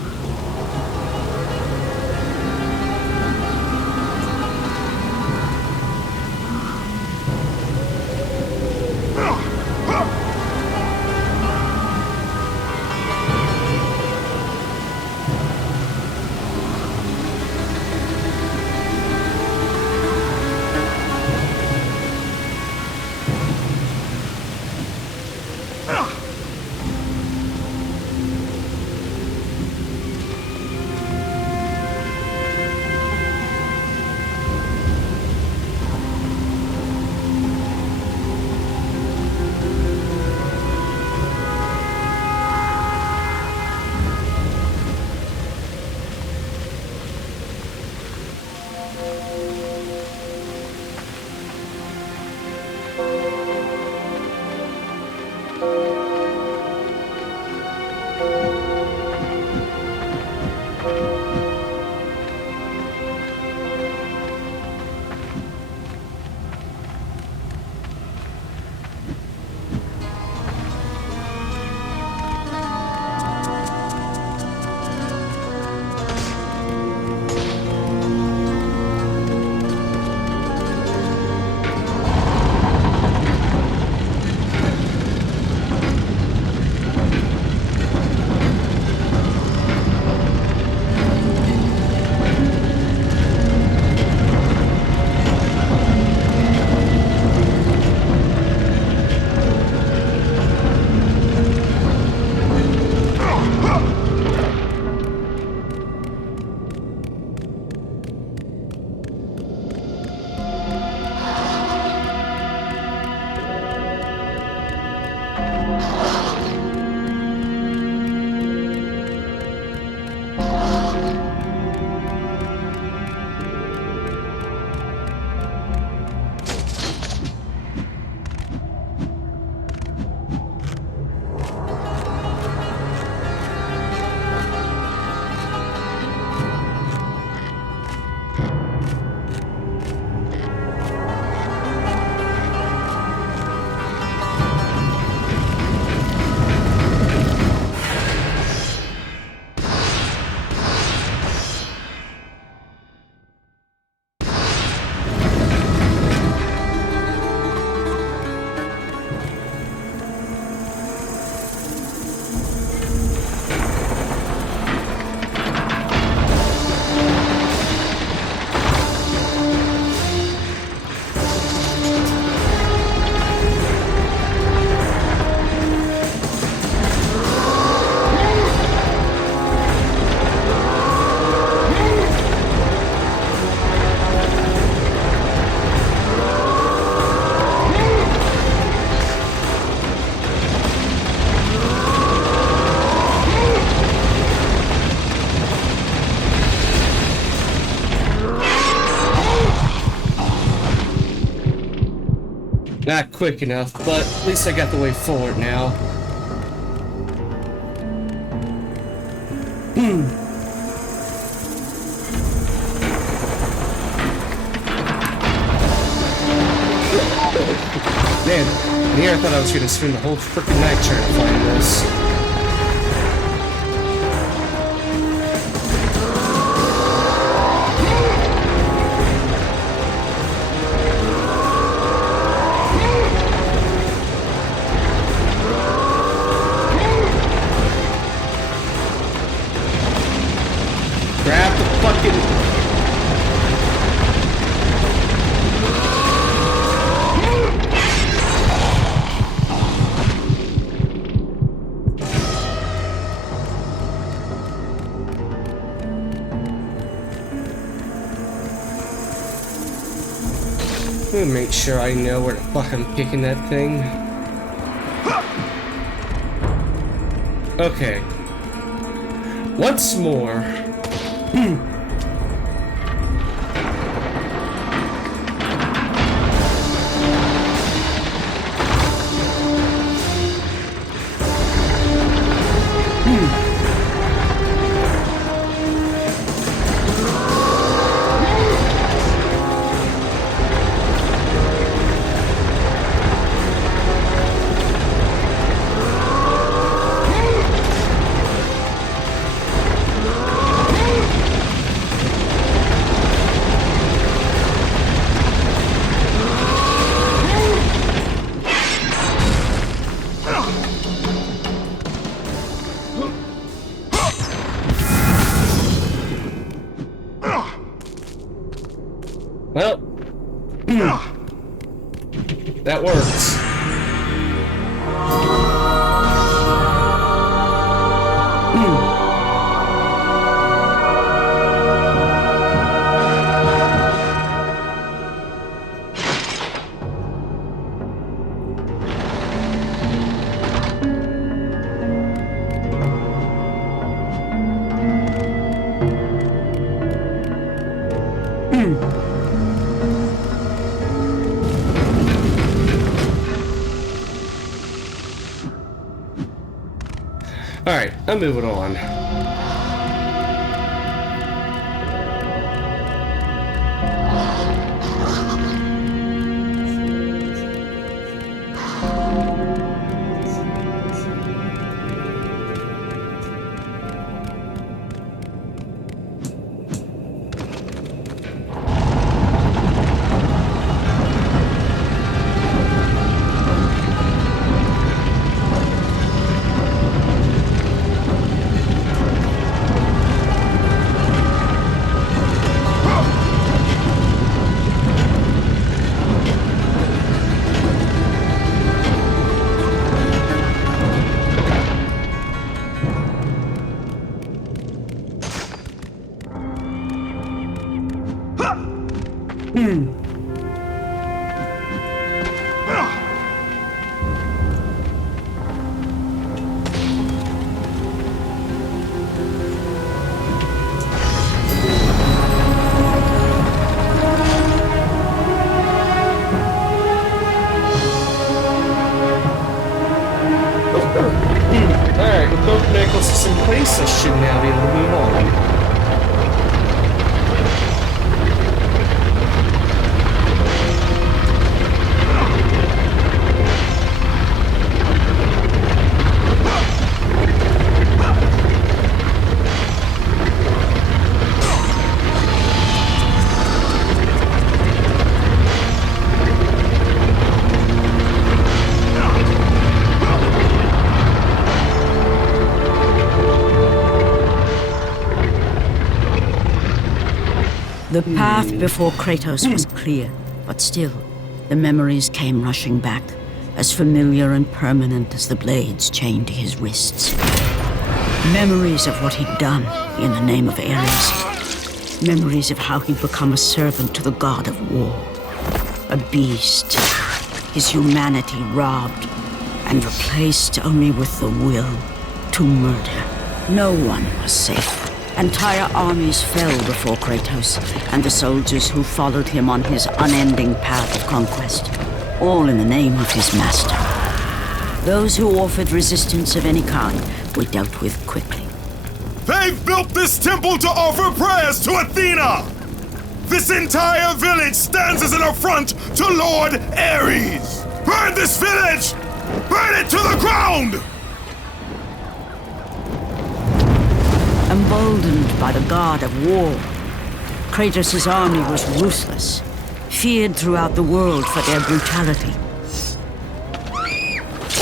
Not quick enough, but at least I got the way forward now. Man, here I thought I was gonna spend the whole freaking night trying to find this. Grab the fucking... Let me make sure I know where the fuck I'm picking that thing. Okay. Once more. Well, that works. Alright, I'm moving on. Alright, with both necklaces in place, I should now be able to move on. The path before Kratos was clear, but still, the memories came rushing back, as familiar and permanent as the blades chained to his wrists. Memories of what he'd done in the name of Ares. Memories of how he'd become a servant to the god of war. A beast, his humanity robbed, and replaced only with the will to murder. No one was safe. Entire armies fell before Kratos and the soldiers who followed him on his unending path of conquest. all in the name of his master. Those who offered resistance of any kind were dealt with quickly. They've built this temple to offer prayers to Athena! This entire village stands as an affront to Lord Ares! Burn this village! Burn it to the ground! Emboldened by the god of war, Kratos' army was ruthless, feared throughout the world for their brutality.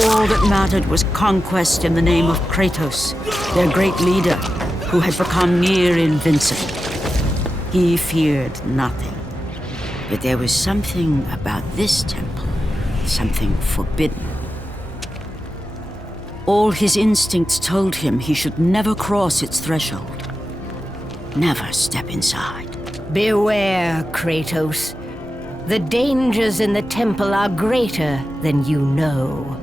All that mattered was conquest in the name of Kratos, their great leader, who had become near invincible. He feared nothing. But there was something about this temple, something forbidden. All his instincts told him he should never cross its threshold. Never step inside. Beware, Kratos. The dangers in the temple are greater than you know.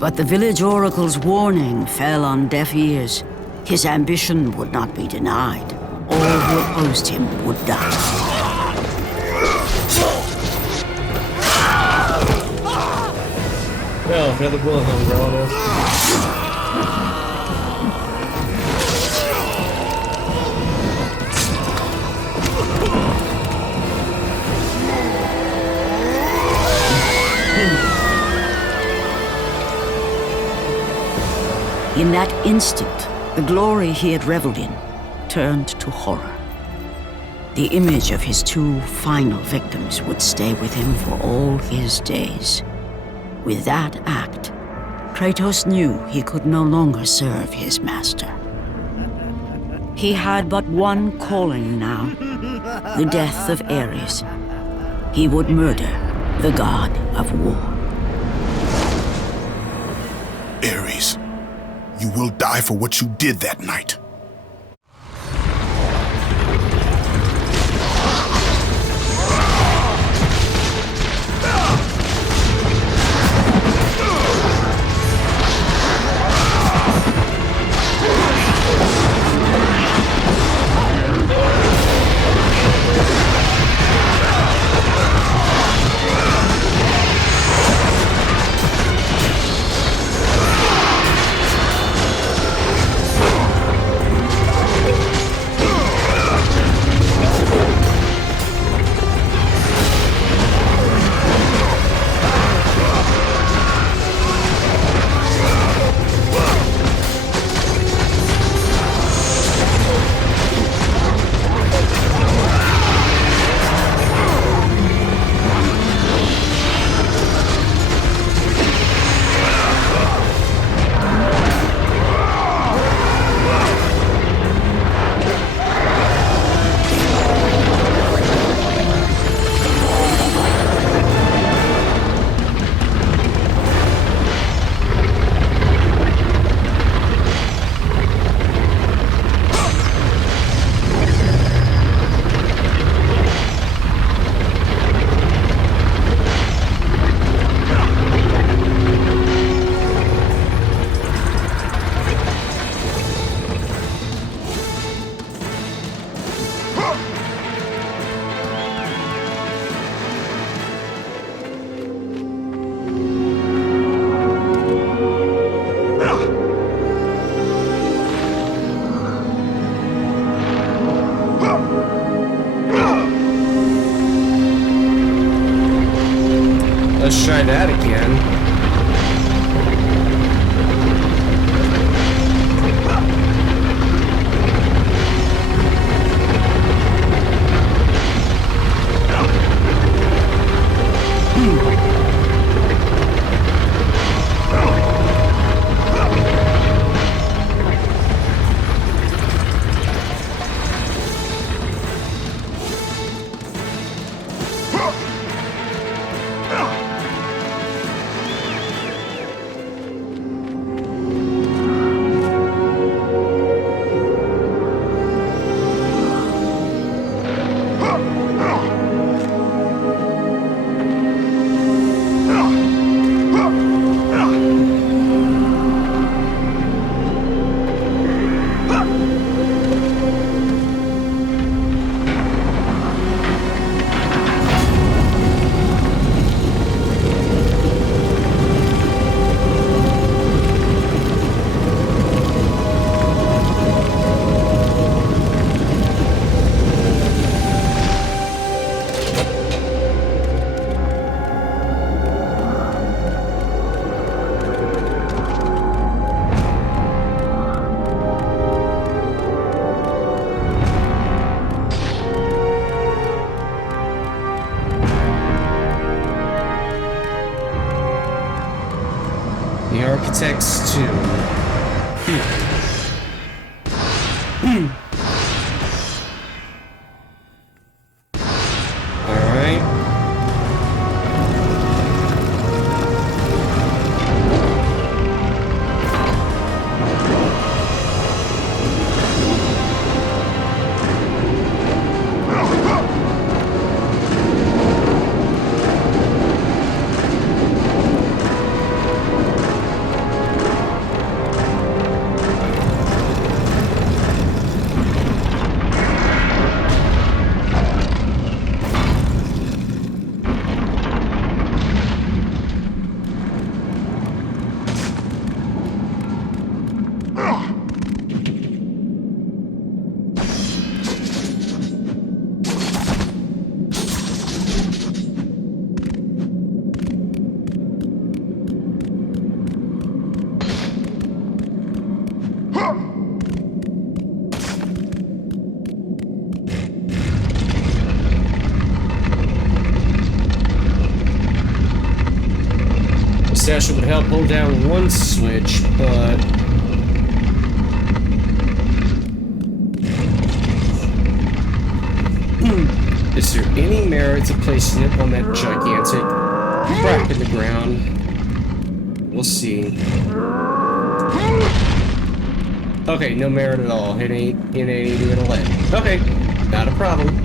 But the village oracle's warning fell on deaf ears. His ambition would not be denied. All who opposed him would die. Well, another bullet hole relative. In that instant, the glory he had reveled in turned to horror. The image of his two final victims would stay with him for all his days. With that act, Kratos knew he could no longer serve his master. He had but one calling now, the death of Ares. He would murder the god of war. Ares, you will die for what you did that night. Let's try that again. The Architect's Tomb. Alright. Stasher would help hold down one switch, but... Is there any merit to placing it on that gigantic crack in the ground? We'll see. Okay, no merit at all. It ain't even gonna let. Okay, not a problem.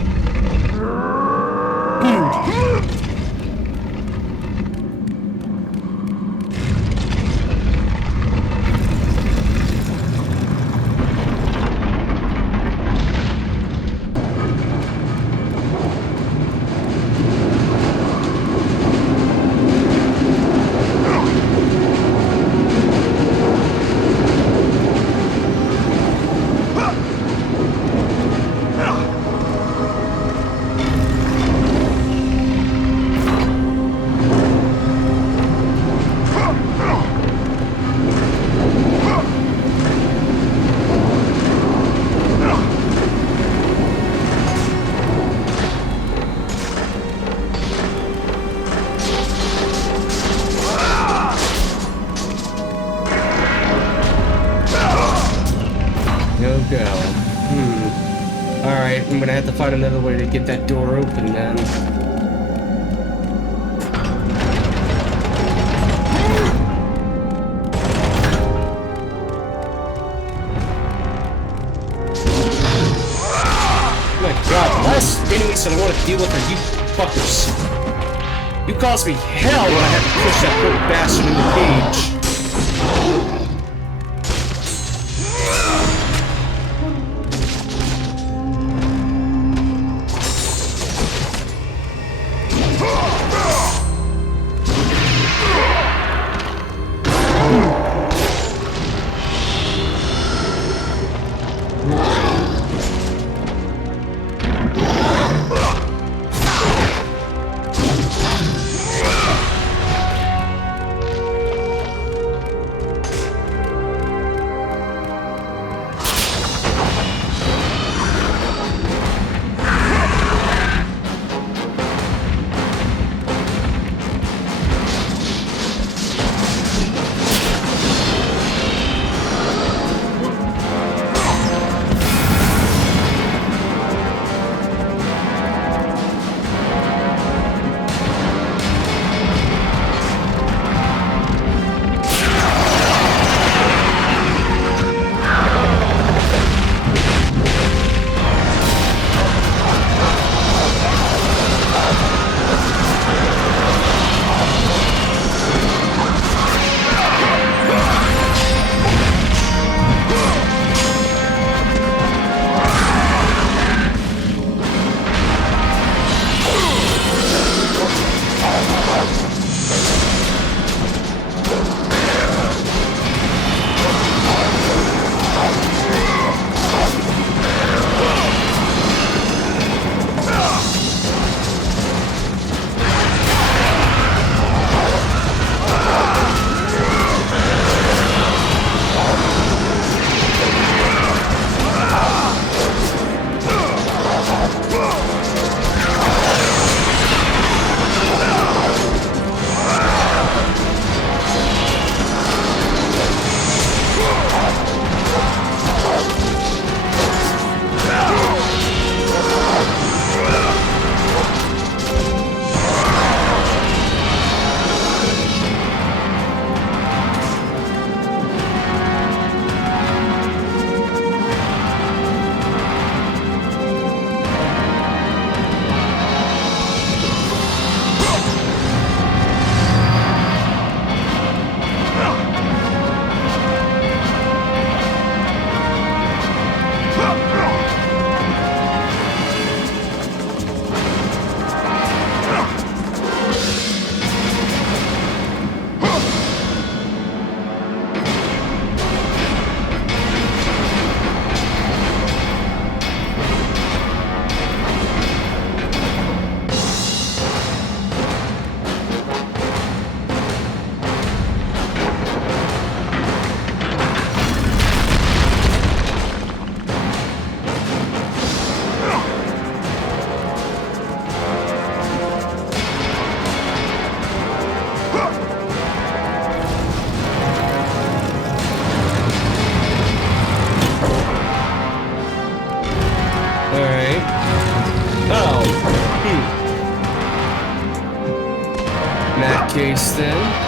Go. Alright, I'm gonna have to find another way to get that door open then. Oh my god, the last enemies that I want to deal with are you fuckers. You caused me hell when I had to push that poor bastard in the cage. In that case, then.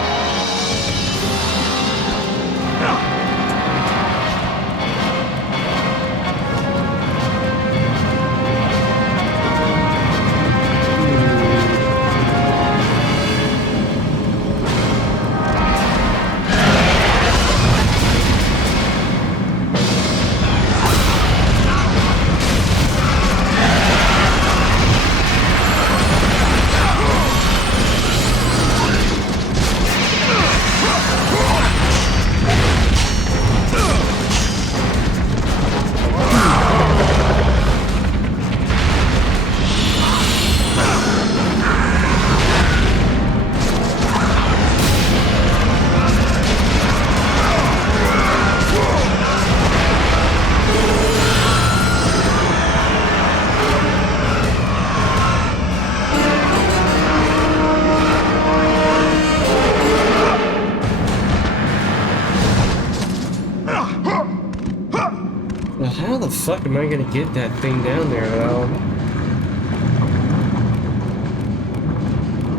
How the fuck am I gonna get that thing down there, though?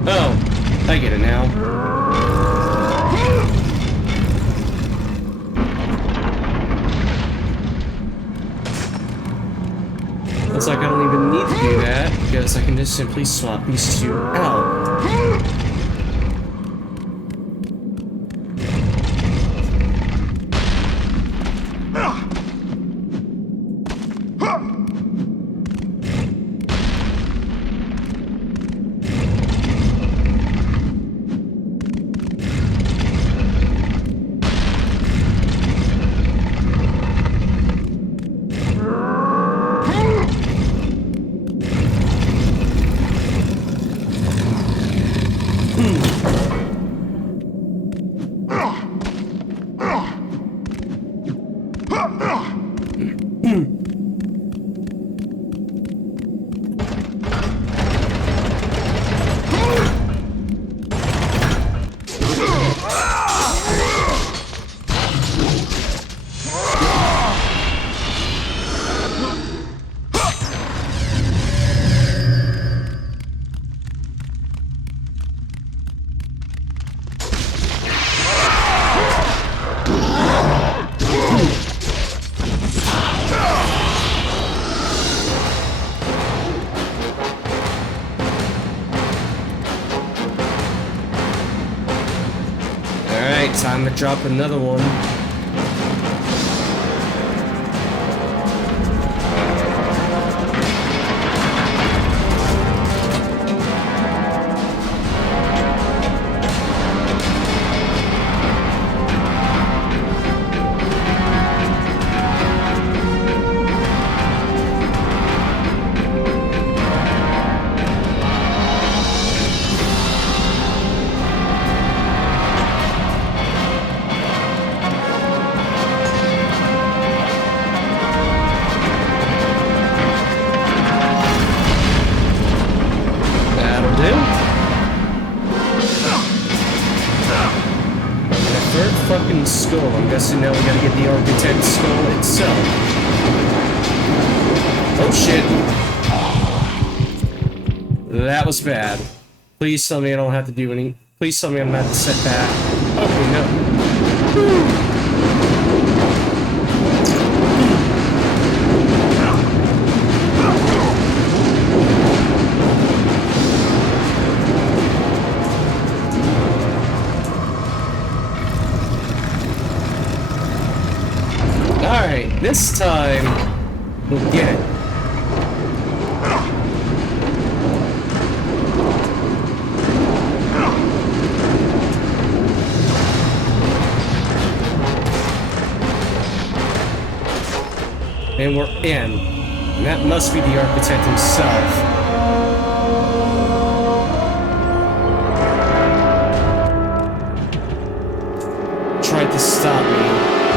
Oh, I get it now. Looks like I don't even need to do that, because I can just simply swap these two out. Time to drop another one. Skull. I'm guessing now we gotta get the architect skull itself. Oh shit. That was bad. Please tell me I don't have to do any. Please tell me I'm not to set back. Okay, no. This time, we'll get it. And we're in. And that must be the architect himself. Tried to stop me.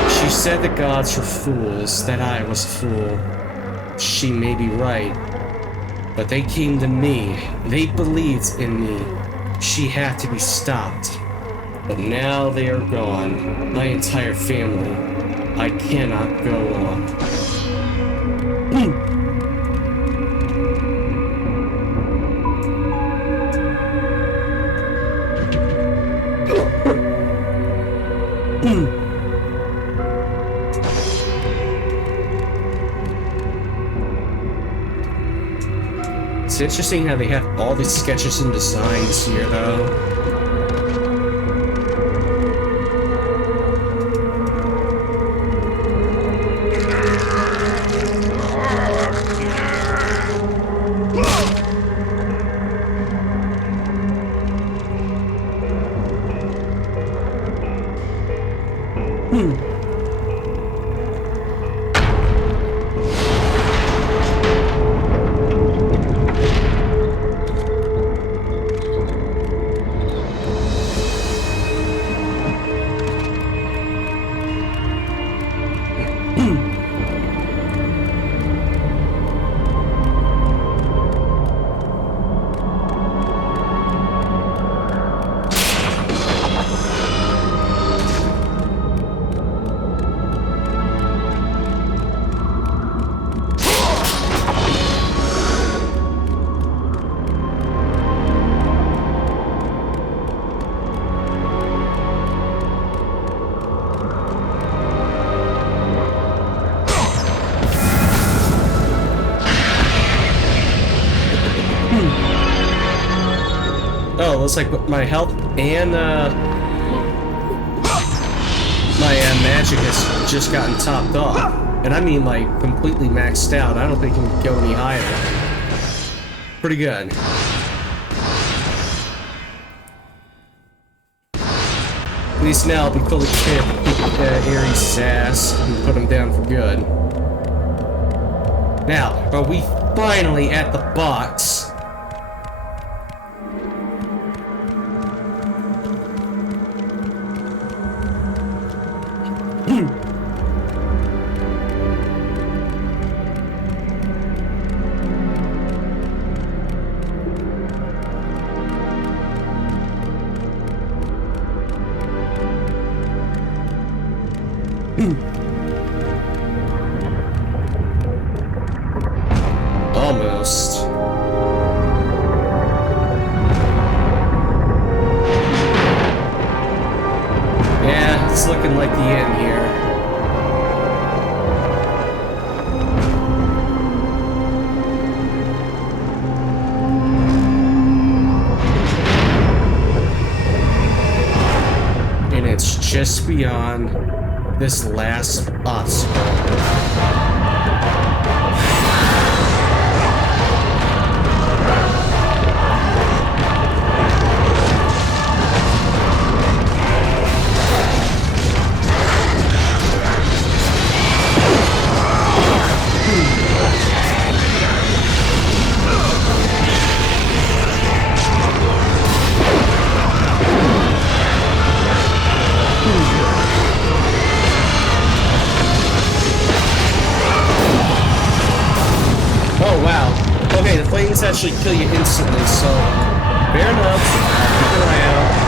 She said the gods were fools, that I was a fool. She may be right, but they came to me. They believed in me. She had to be stopped. But now they are gone. My entire family. I cannot go on. It's interesting how they have all these sketches and designs here, though. Oh, looks like my health and my magic has just gotten topped off. And I mean like completely maxed out. I don't think it can go any higher. Pretty good. At least now I'll be fully prepared to kick Ares' ass and put him down for good. Now, are we finally at the box? Almost. Yeah, it's looking like the end here. And it's just beyond this last obstacle. Actually kill you instantly, so fair enough. Keep an eye out.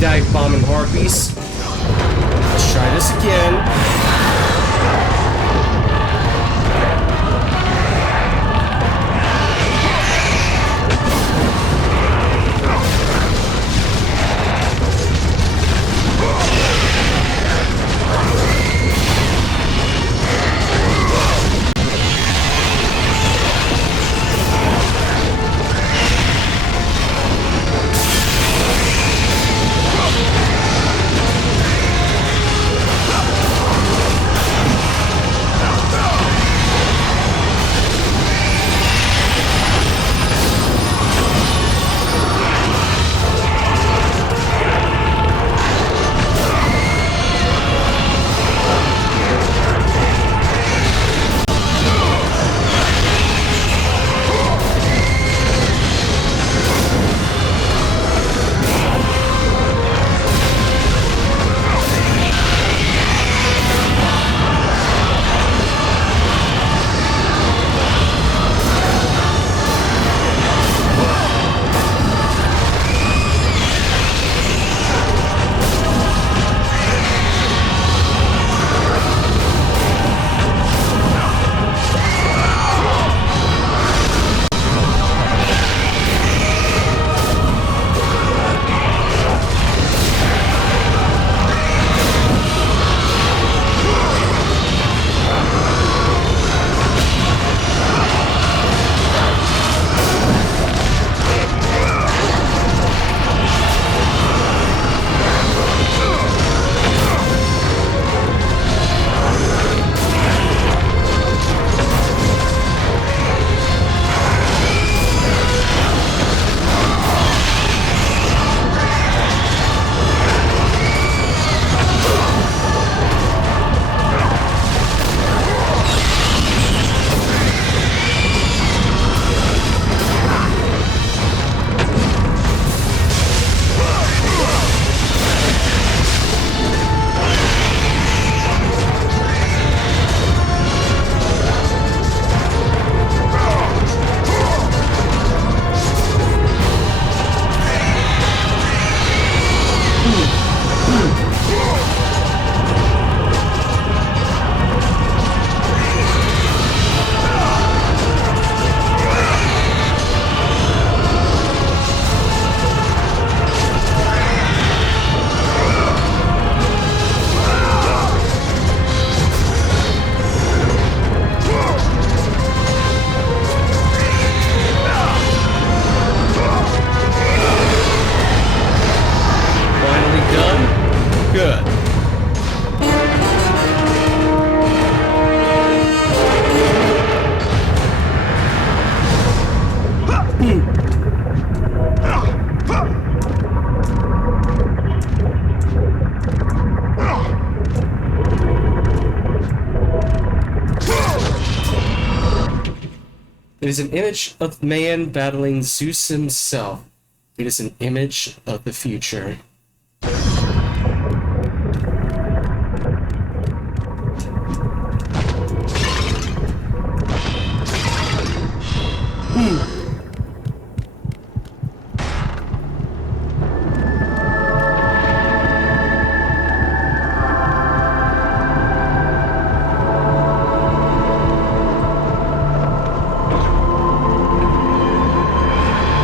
dive bomb and harpies. Let's try this again. It is an image of man battling Zeus himself. It is an image of the future.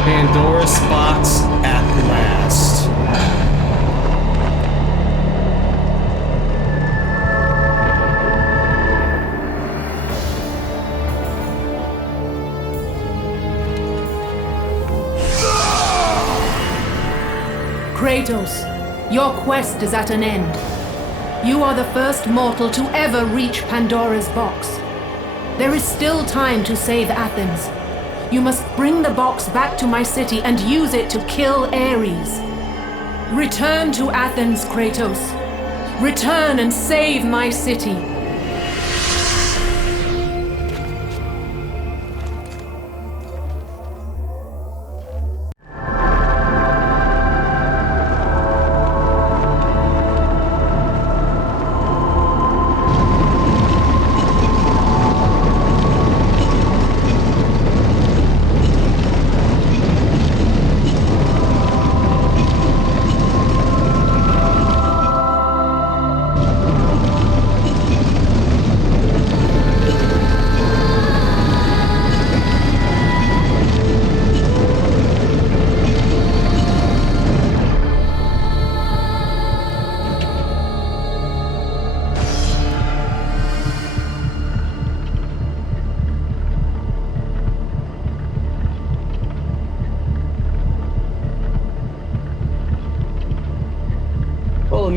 Pandora's box at last. Kratos, your quest is at an end. You are the first mortal to ever reach Pandora's box. There is still time to save Athens. You must bring the box back to my city and use it to kill Ares. Return to Athens, Kratos. Return and save my city.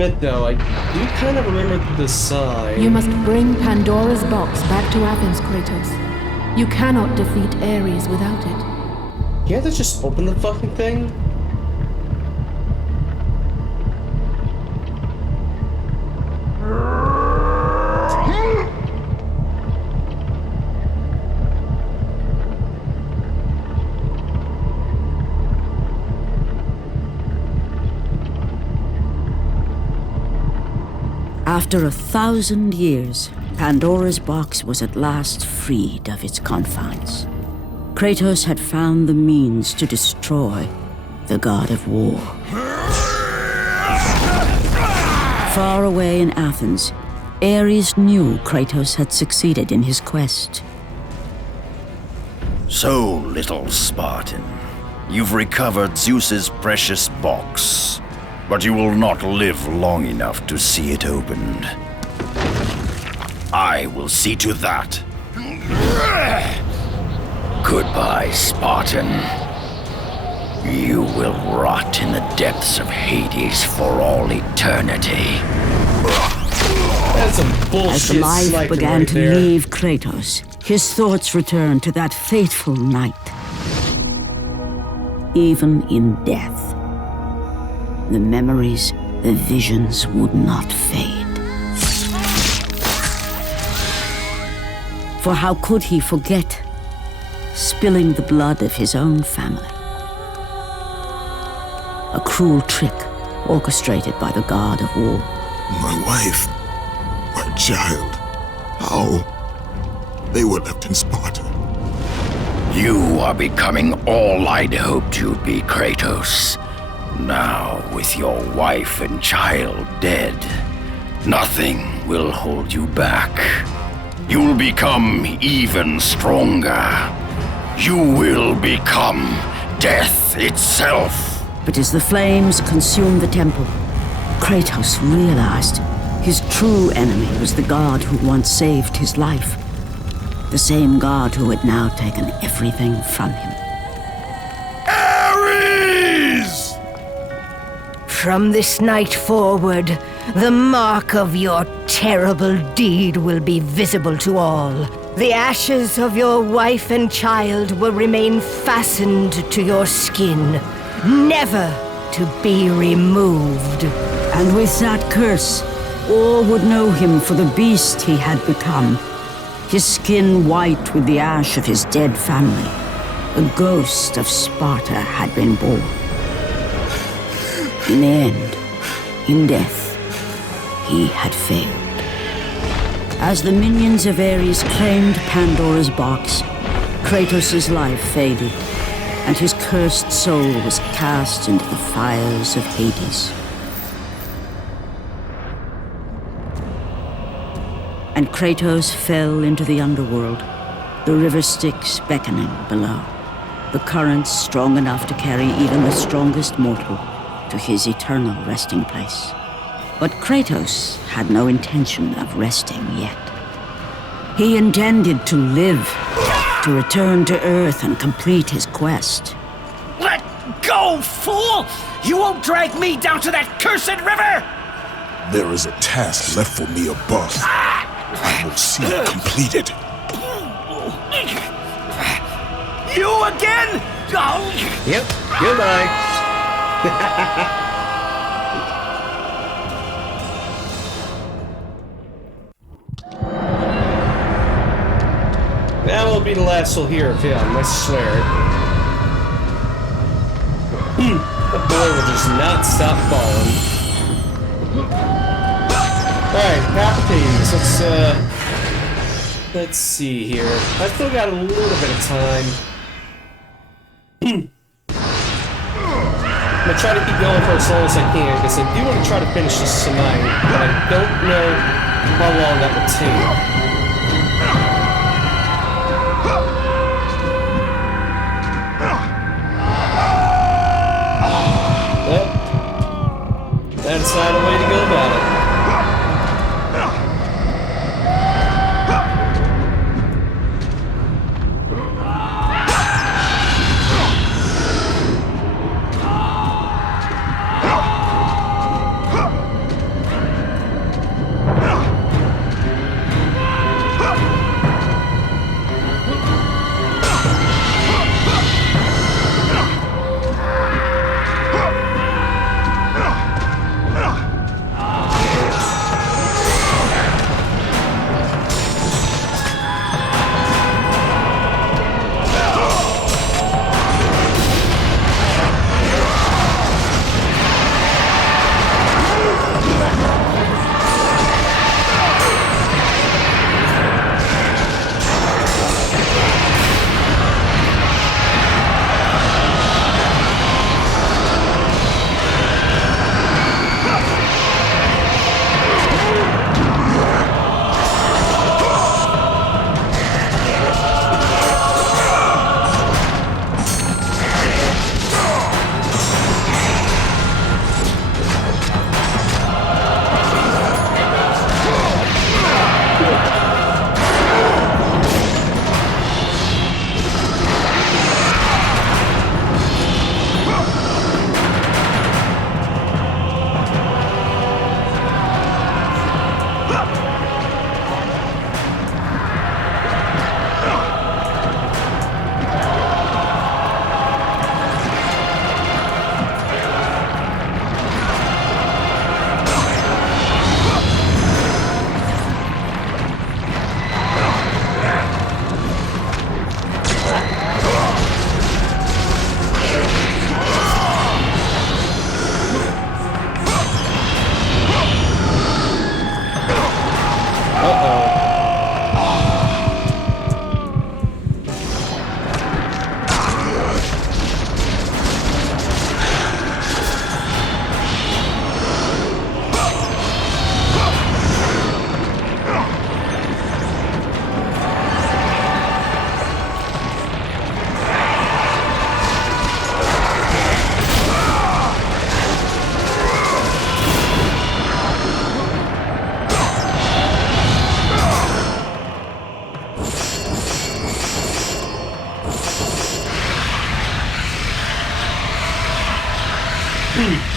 admit, though, I do kind of remember the sign. You must bring Pandora's box back to Athens, Kratos. You cannot defeat Ares without it. You have to just open the fucking thing? After 1,000 years, Pandora's box was at last freed of its confines. Kratos had found the means to destroy the god of war. Far away in Athens, Ares knew Kratos had succeeded in his quest. So, little Spartan, you've recovered Zeus's precious box, but you will not live long enough to see it opened. I will see to that. Goodbye, Spartan. You will rot in the depths of Hades for all eternity. That's some bullshit. As the life sniping began right to there. leave Kratos, his thoughts returned to that fateful night. Even in death, the memories, the visions would not fade. For how could he forget spilling the blood of his own family? A cruel trick orchestrated by the god of war. My wife, my child, how? They were left in Sparta. You are becoming all I'd hoped you'd be, Kratos. Now, with your wife and child dead, nothing will hold you back. You'll become even stronger. You will become death itself. But as the flames consumed the temple, Kratos realized his true enemy was the god who once saved his life. The same god who had now taken everything from him. Ares! From this night forward, the mark of your terrible deed will be visible to all. The ashes of your wife and child will remain fastened to your skin, never to be removed. And with that curse, all would know him for the beast he had become. His skin white with the ash of his dead family. The ghost of Sparta had been born. In the end, in death, he had failed. As the minions of Ares claimed Pandora's box, Kratos' life faded, and his cursed soul was cast into the fires of Hades. And Kratos fell into the underworld, the river Styx beckoning below, the currents strong enough to carry even the strongest mortal to his eternal resting place. But Kratos had no intention of resting yet. He intended to live, to return to Earth and complete his quest. Let go, fool! You won't drag me down to that cursed river! There is a task left for me above. I will see it completed. You again? Oh. Yep, goodbye. That will be the last we'll hear of him, I swear. The boy will just not stop falling. Alright, Palpatines, let's see here. I've still got a little bit of time. I'm gonna try to keep going for as long as I can, because I do want to try to finish this tonight, but I don't know how long that will take. Well, that's not a way to go about it. Come on!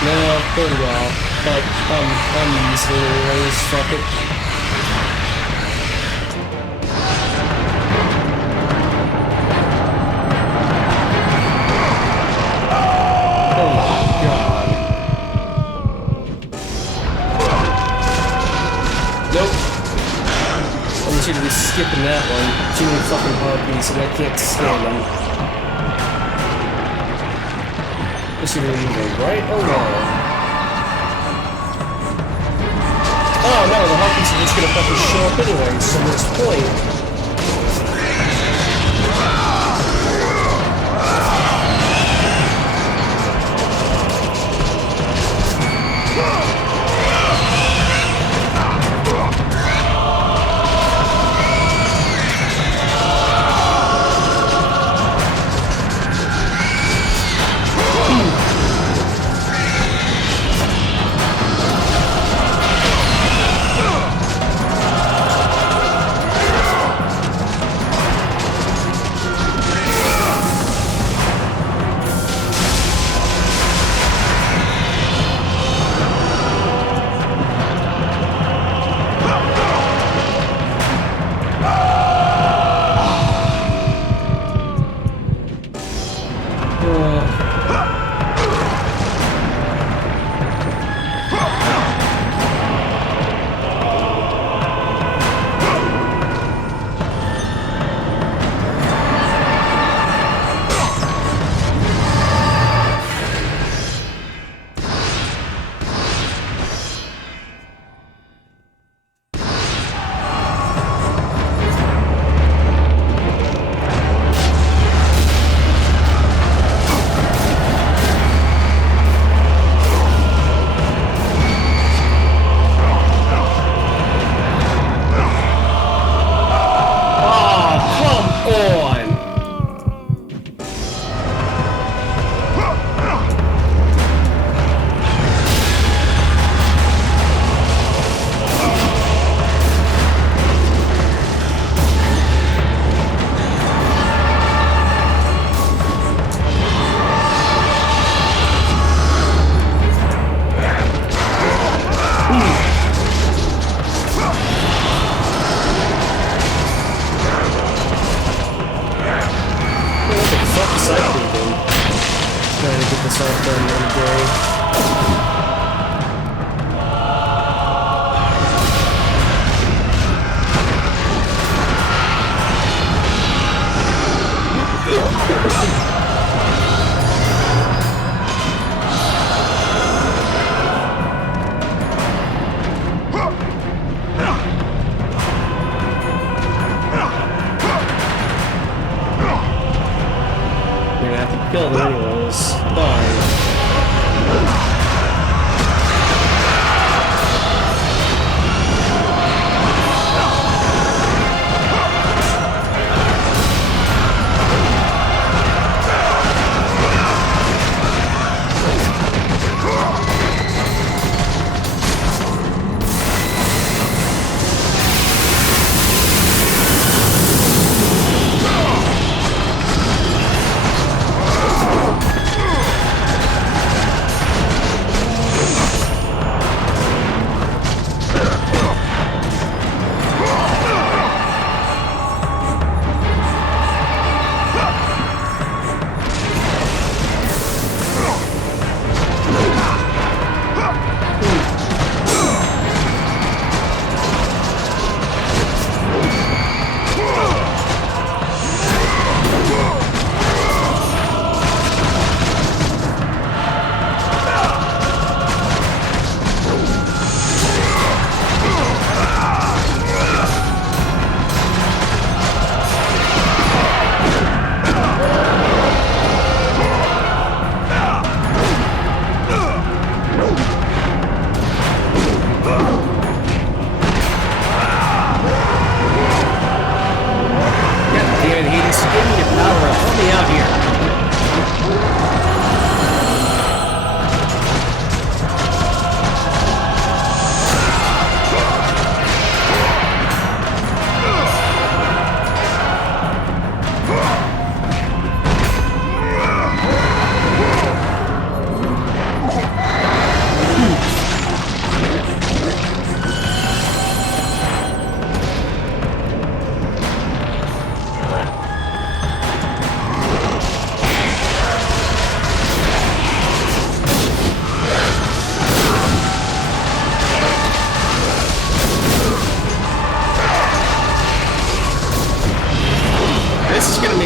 No, pretty well. But, I'm easily anyways, fuck it. Oh my god. Nope. I'm too to be skipping that one. Too many fucking harpies and I can't stand them. Let's see if we can go right or wrong. Oh no, the harpies are just gonna fucking show up anyway, so what's the point? this all done in a day. You're gonna have to kill them anyways. Fine.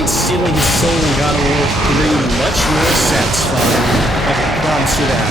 Stealing his soul in God of War 3 much more satisfying. I can promise you that.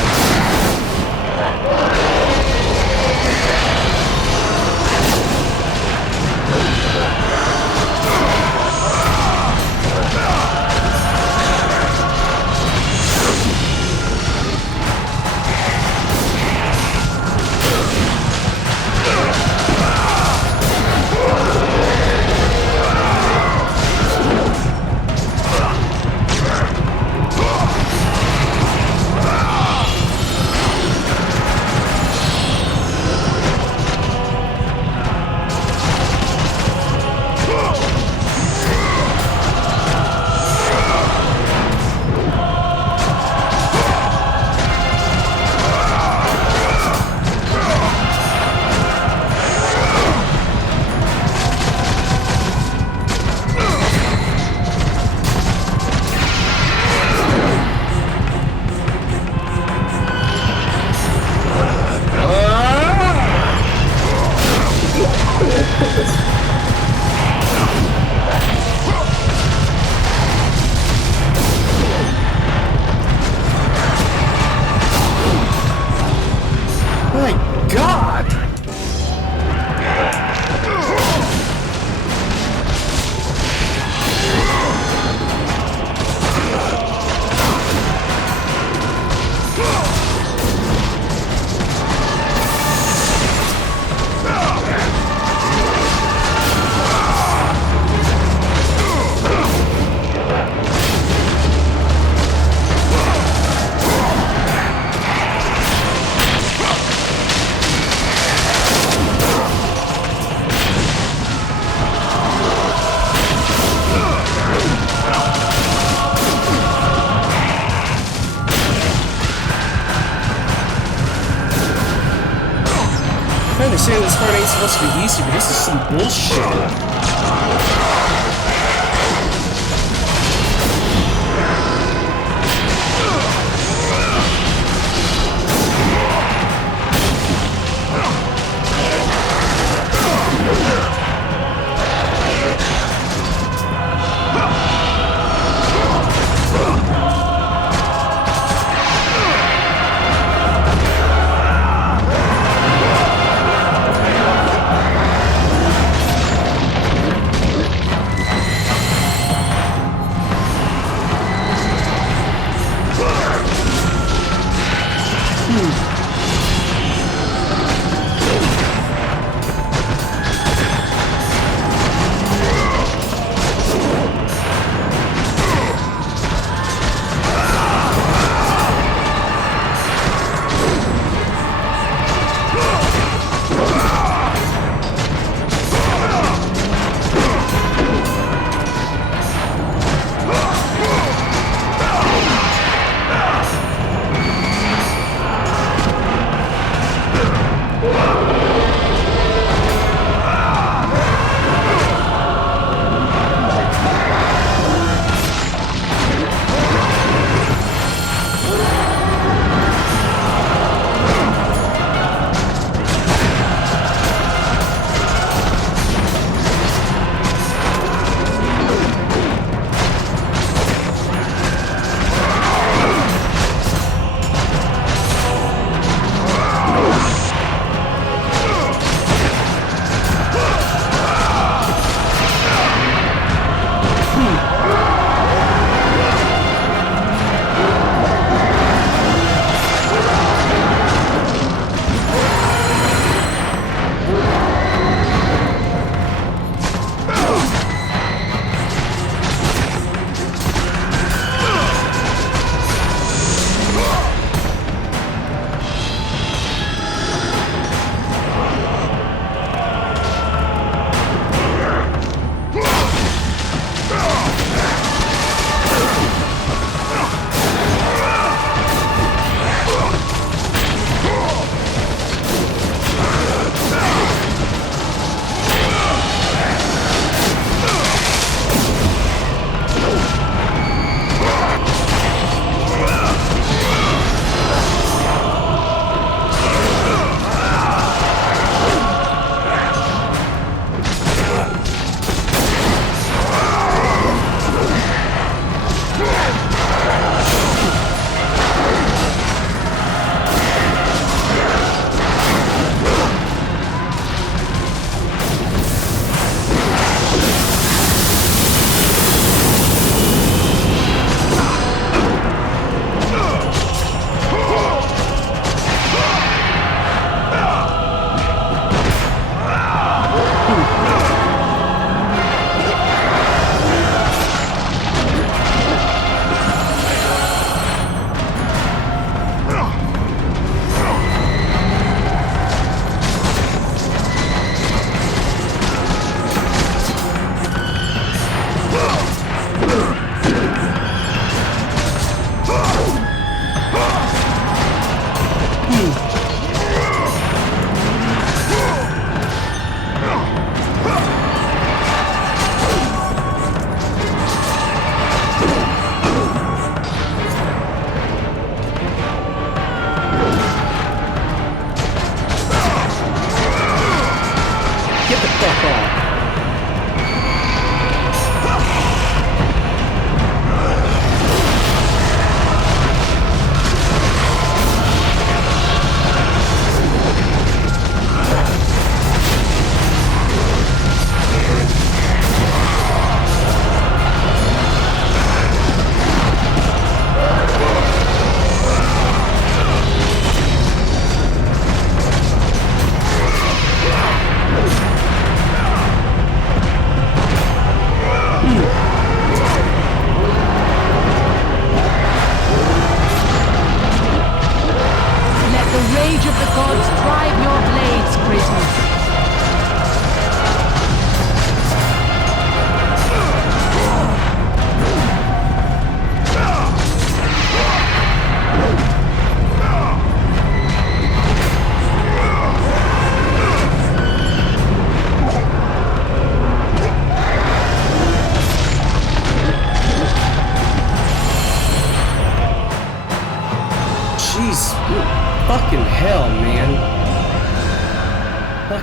I understand this part ain't supposed to be easy, but this is some bullshit.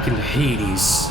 back into Hades.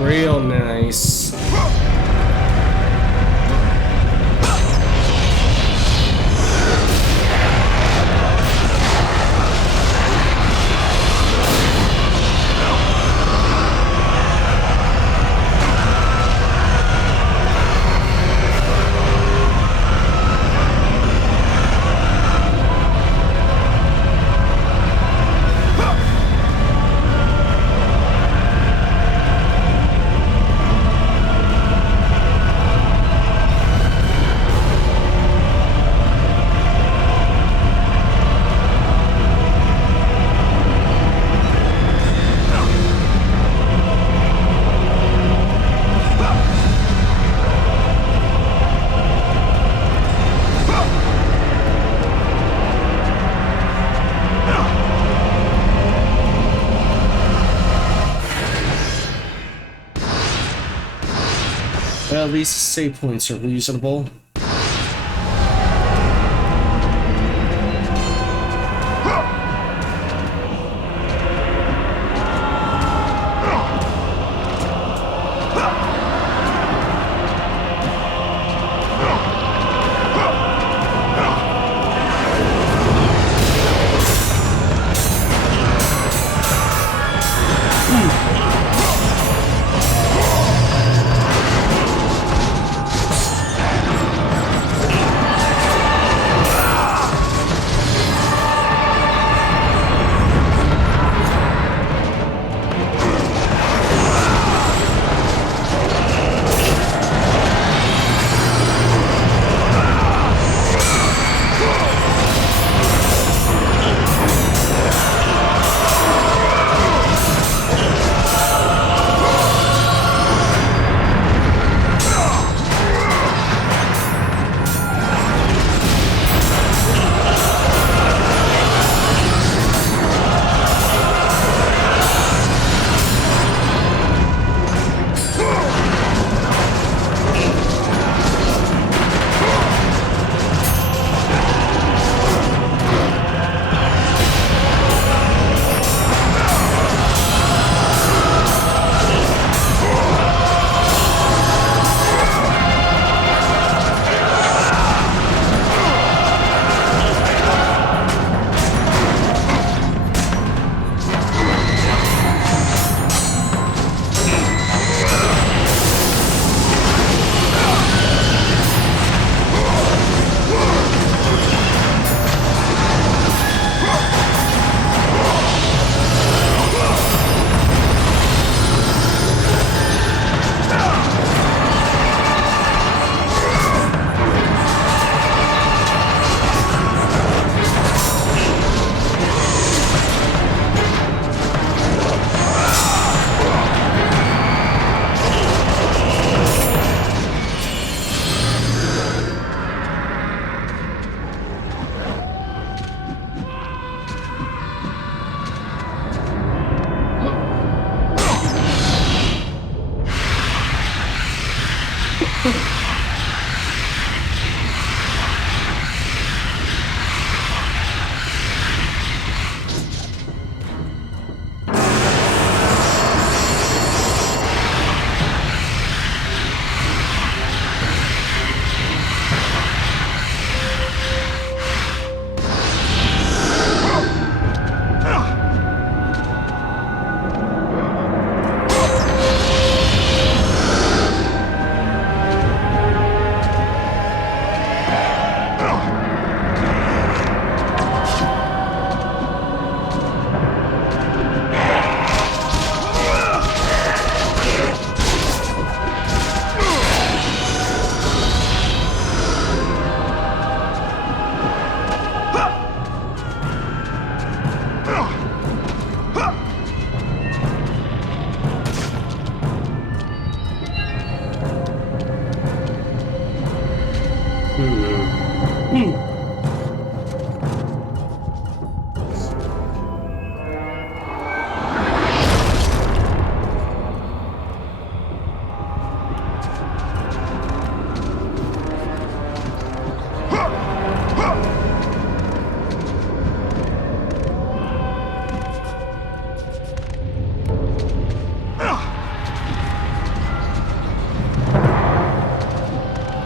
Real nice. Well, at least save points are reasonable.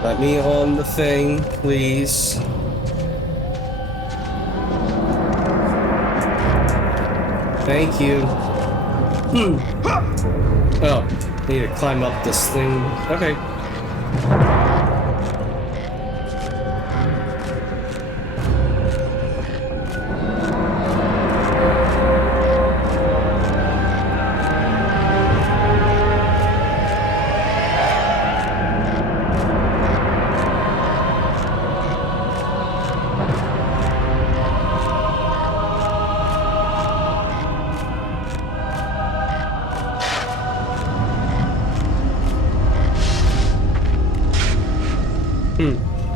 Let me on the thing, please. Thank you. Oh, need to climb up this thing. Okay.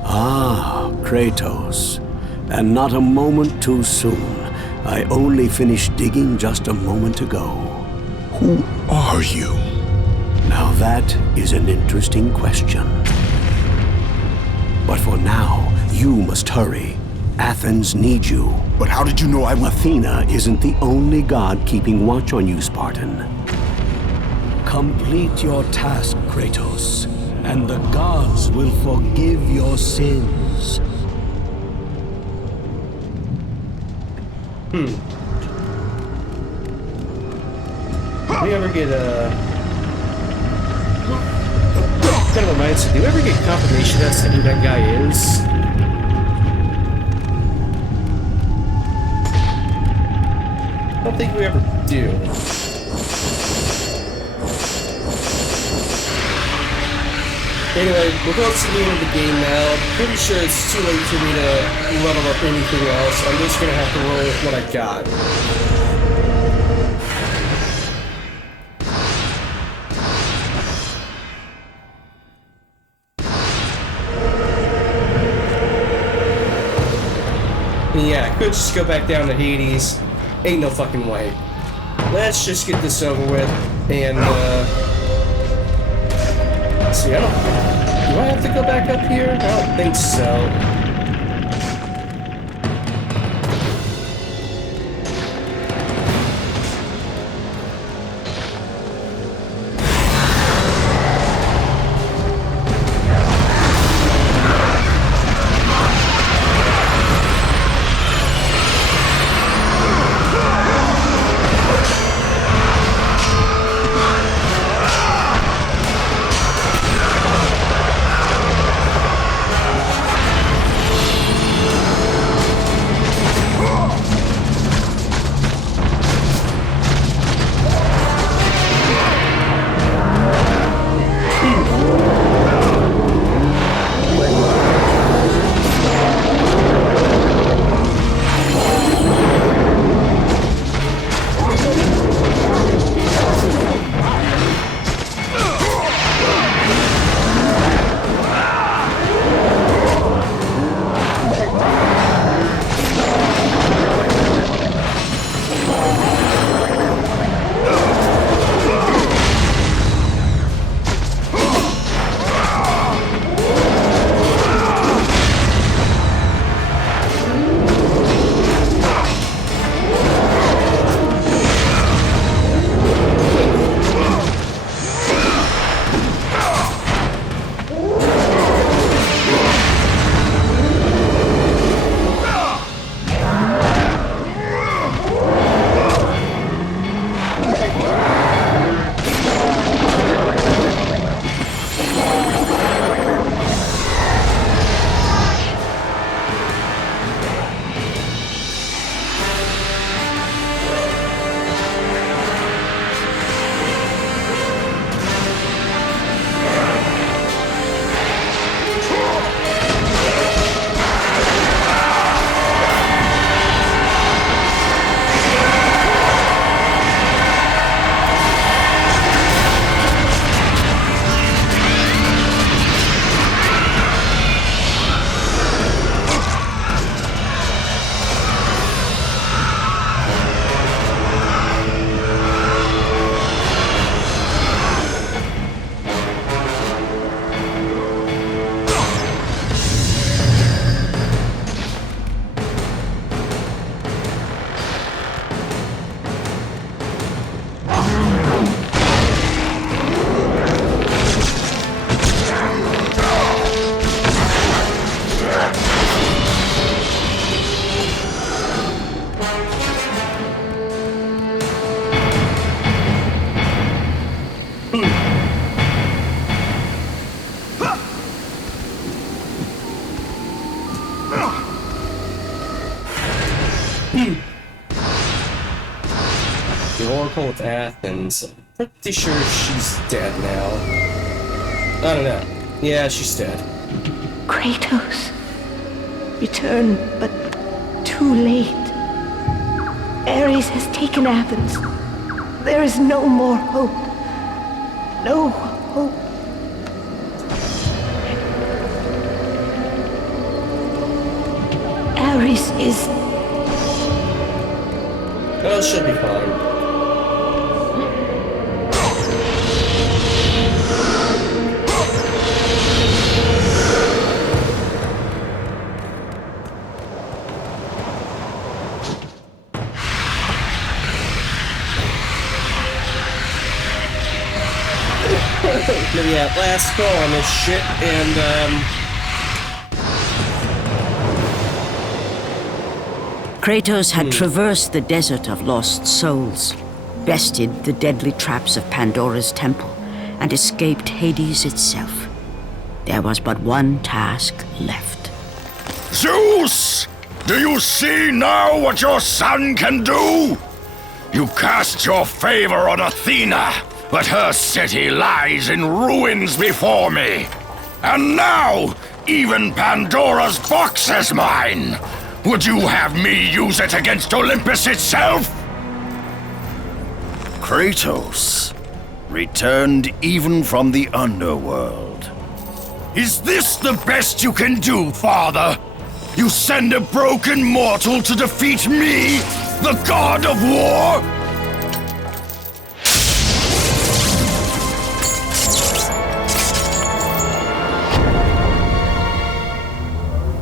Ah, Kratos. And not a moment too soon. I only finished digging just a moment ago. Who are you? Now that is an interesting question. But for now, you must hurry. Athens needs you. But how did you know I would... Athena isn't the only god keeping watch on you, Spartan. Complete your task, Kratos, and the gods will forgive your sins. Did we ever get kind of reminds me, do we ever get confirmation as to who that guy is? I don't think we ever do. Anyway, we're close to the end of the game now. Pretty sure it's too late for me to level up anything else. I'm just gonna have to roll with what I got. Yeah, I could just go back down to Hades. Ain't no fucking way. Let's just get this over with, and, see, do I have to go back up here? I don't think so. The Oracle of Athens. I'm pretty sure she's dead now. I don't know. Yeah, she's dead. Kratos, return, but too late. Ares has taken Athens. There is no more hope. No hope. Ares is... Well, she'll be fine. Maybe that last call on this shit, and Kratos had traversed the desert of lost souls, bested the deadly traps of Pandora's temple, and escaped Hades itself. There was but one task left. Zeus! Do you see now what your son can do? You cast your favor on Athena, but her city lies in ruins before me. And now, even Pandora's box is mine. Would you have me use it against Olympus itself? Kratos, returned even from the underworld. Is this the best you can do, Father? You send a broken mortal to defeat me, the god of war?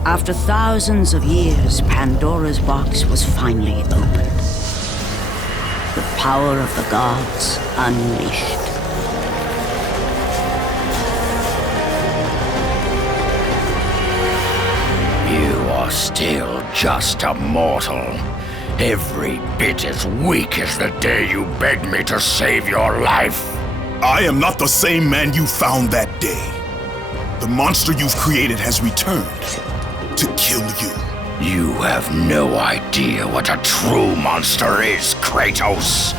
After thousands of years, Pandora's box was finally opened. The power of the gods unleashed. You are still just a mortal. Every bit as weak as the day you begged me to save your life. I am not the same man you found that day. The monster you've created has returned to kill you. You have no idea what a true monster is, Kratos.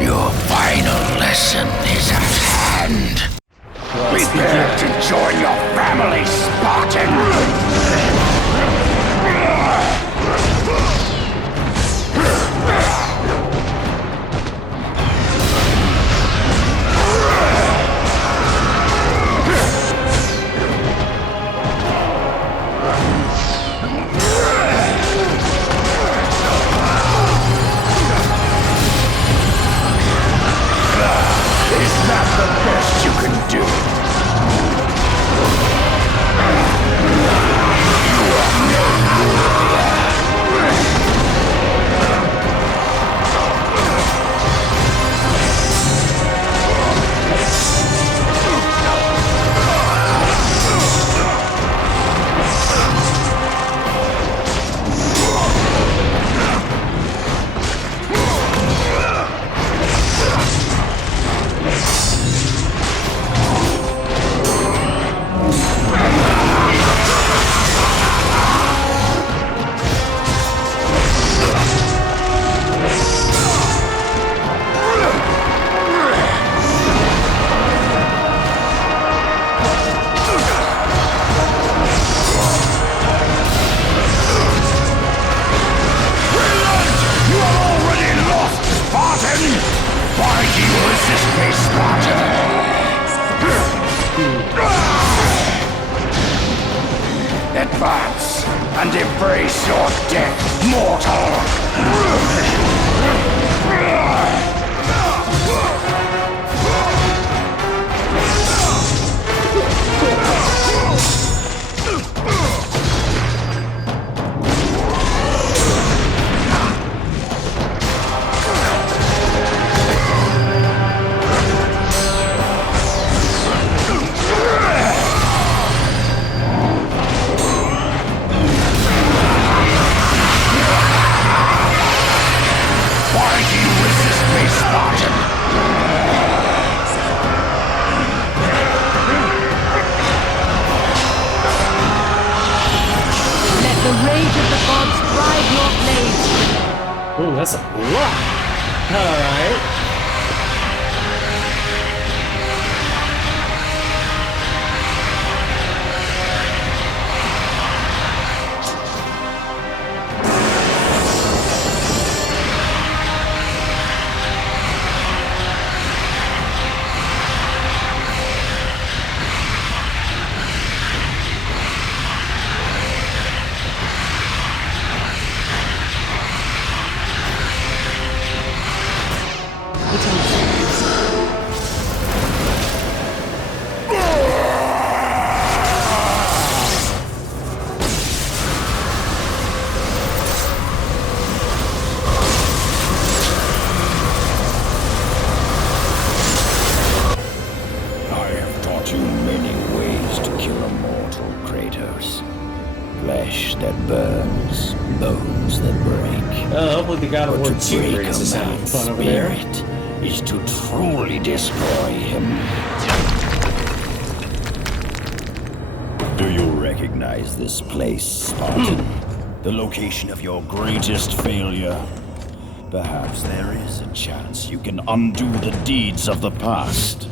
Your final lesson is at hand. Prepare to join your family, Spartan! Is that the best you can do? You are no Advance and embrace your death, mortal! Ooh, that's a lot. Alright. The God of War 2 brings us having fun over there. Is to truly destroy him. Do you recognize this place, Spartan? The location of your greatest failure? Perhaps there is a chance you can undo the deeds of the past.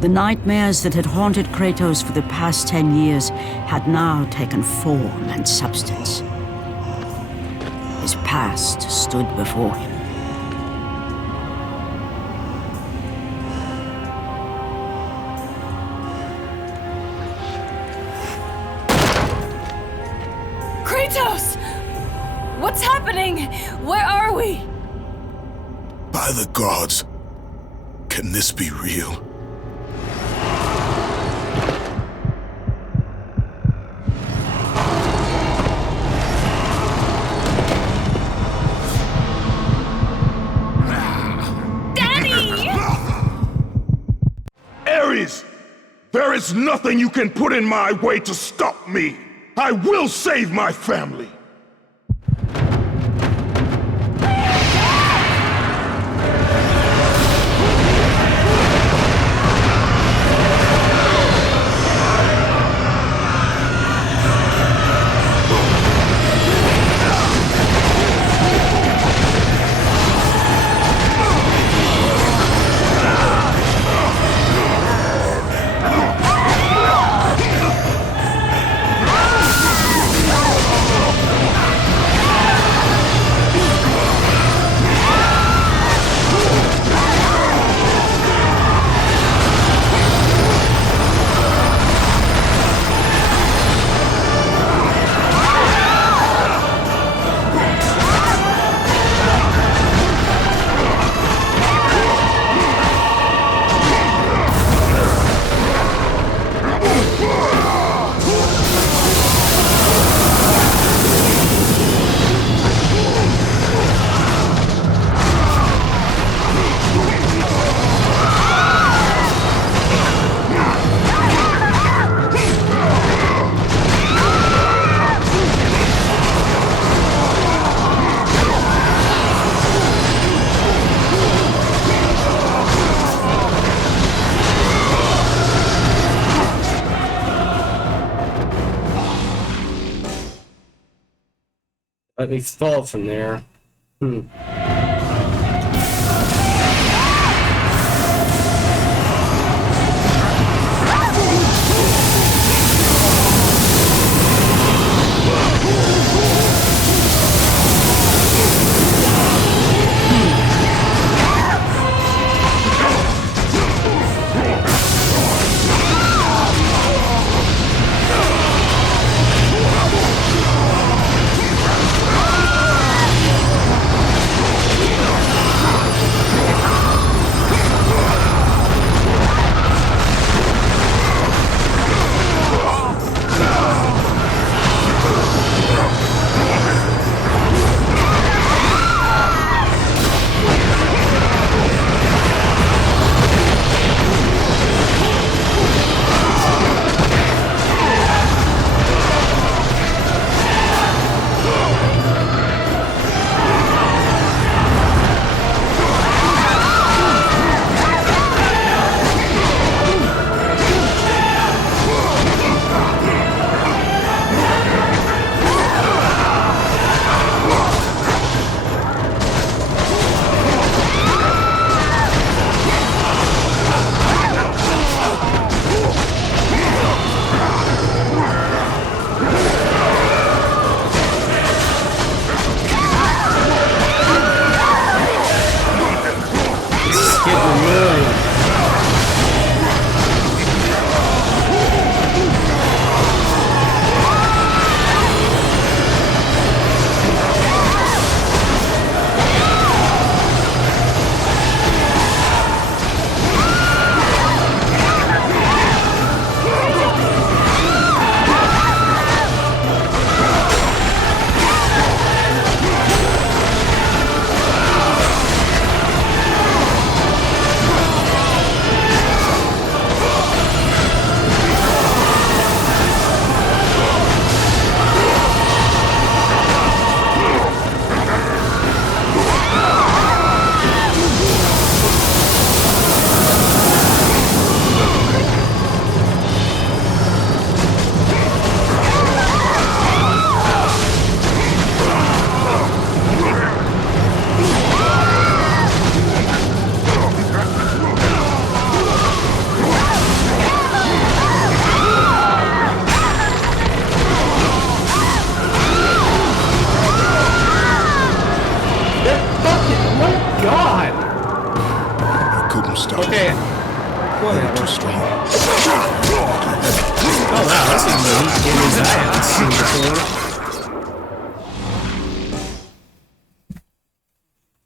The nightmares that had haunted Kratos for the past 10 years had now taken form and substance. His past stood before him. Kratos! What's happening? Where are we? By the gods, can this be real? There is nothing you can put in my way to stop me! I will save my family! Let me fall from there. gamers I haven't seen before.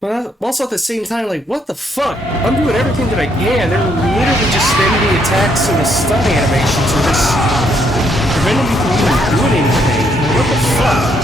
But also at the same time, like, what the fuck? I'm doing everything that I can. They're literally just spamming the attacks and the stun animations are just preventing me from even doing anything. What the fuck?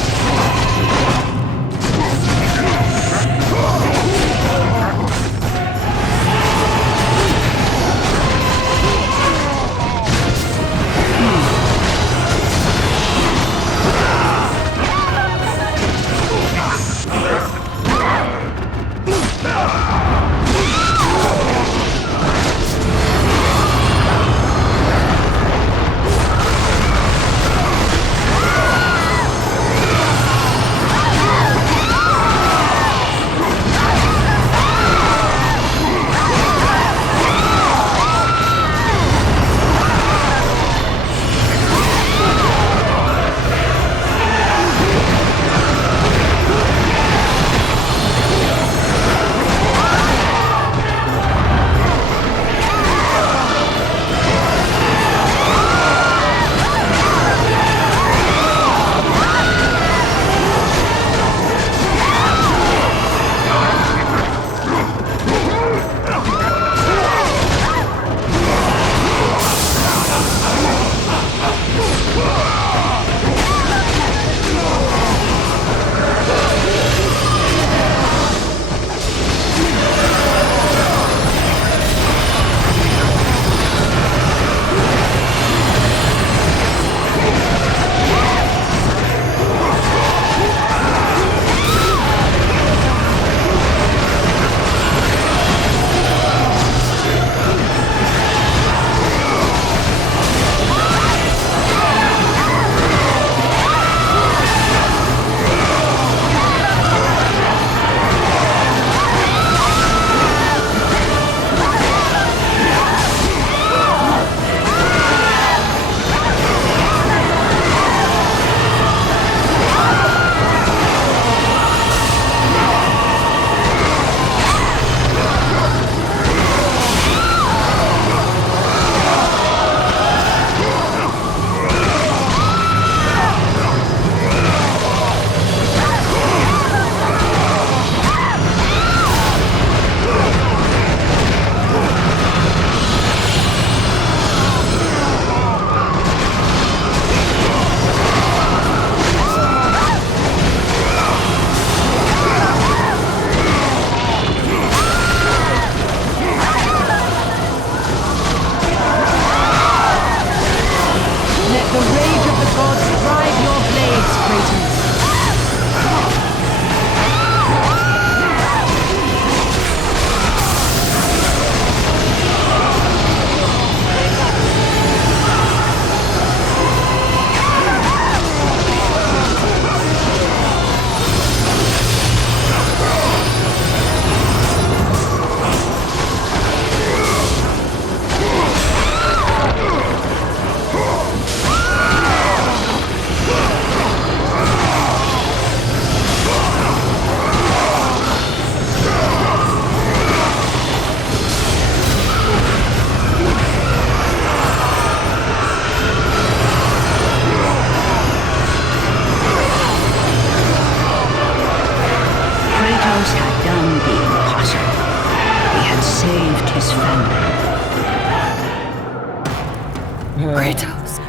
Kratos,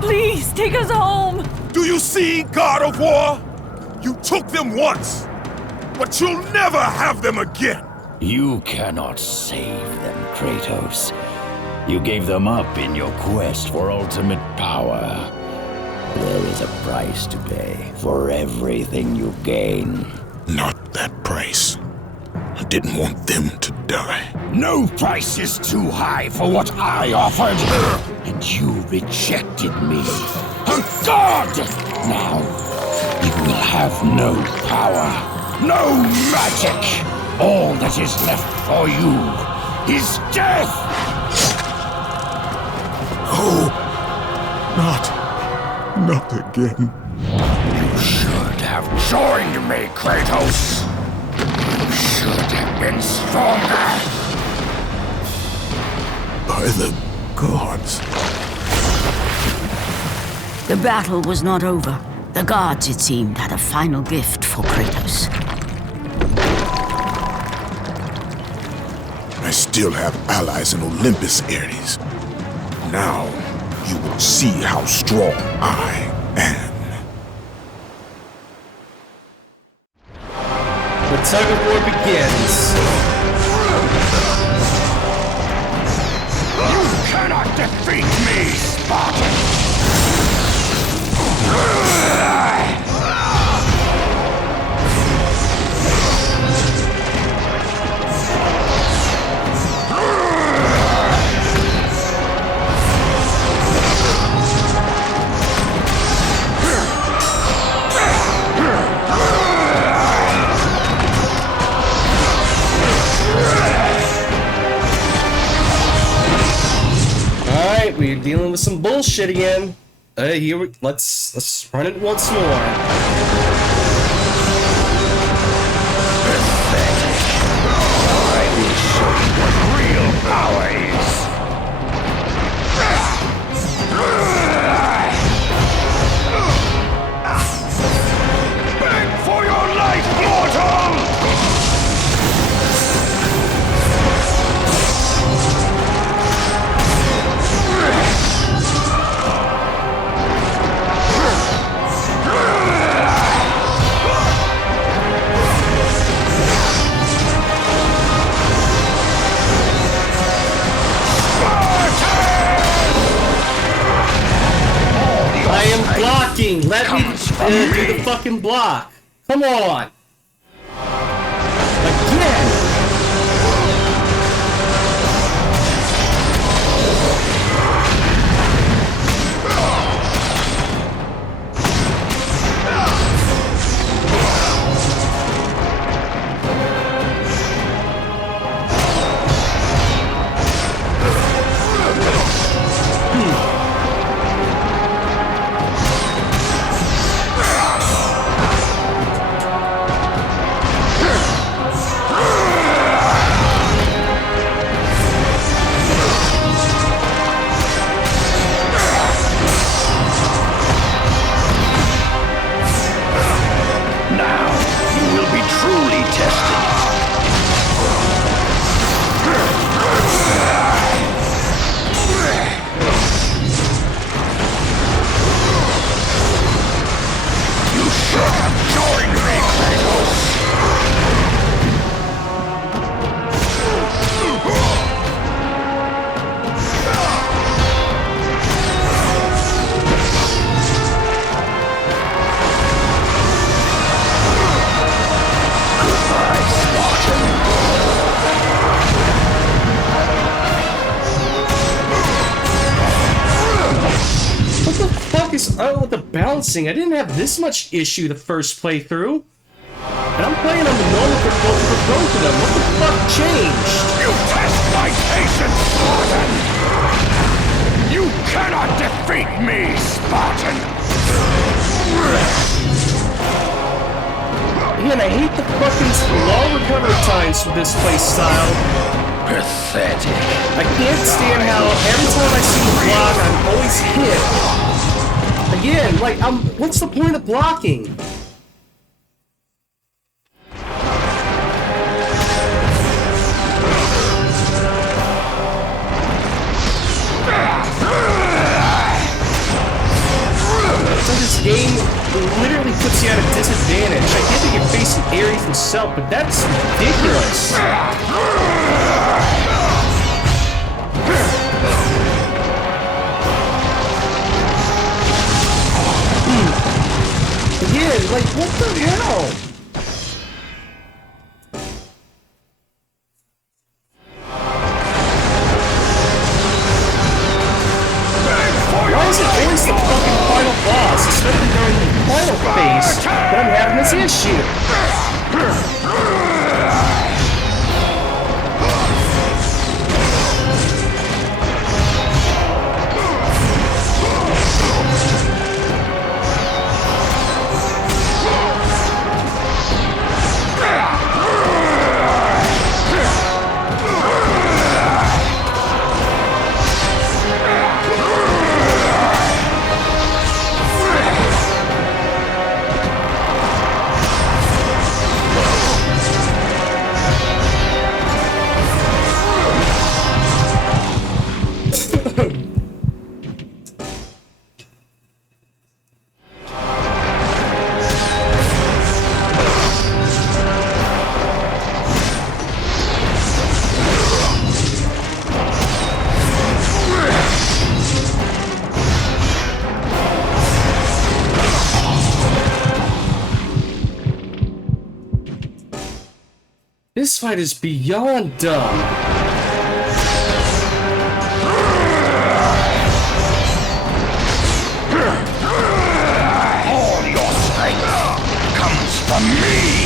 please take us home! Do you see, God of War? You took them once, but you'll never have them again! You cannot save them, Kratos. You gave them up in your quest for ultimate power. There is a price to pay for everything you gain. Not that price. I didn't want them to die. No price is too high for what I offered, and you rejected me. A god! Now, you will have no power, no magic. All that is left for you is death! Oh, not again. You should have joined me, Kratos. You should have been stronger. By the gods. The battle was not over. The gods, it seemed, had a final gift for Kratos. I still have allies in Olympus, Ares. Now, you will see how strong I am. The tug of war begins. You cannot defeat me, Spartan! Alright, we're dealing with some bullshit again. Let's run it once more. I will show you what real power is. Beg for your life, mortal! I am blocking! Let me do the fucking block! Come on! Again! with the balancing. I didn't have this much issue the first playthrough. And I'm playing on the normal controls for both of them. What the fuck changed? You test my patience, Spartan! You cannot defeat me, Spartan! Man, I hate the fucking long recovery times for this play style. Pathetic. I can't stand how every time I see the block, I'm always hit. Again, like, what's the point of blocking? So this game literally puts you at a disadvantage. I get that you're facing Ares himself, but that's ridiculous. Again, like, what the hell? Why is it always the fucking final boss, especially during the final phase, that I'm having this issue? This fight is beyond dumb. All your strength comes from me!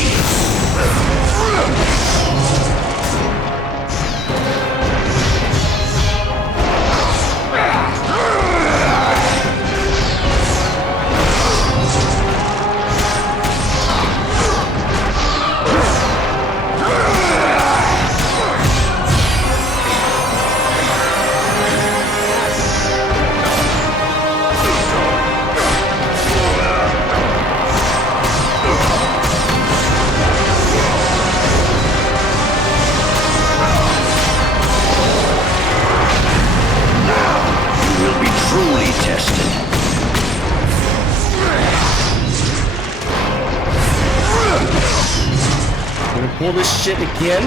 Pull this shit again?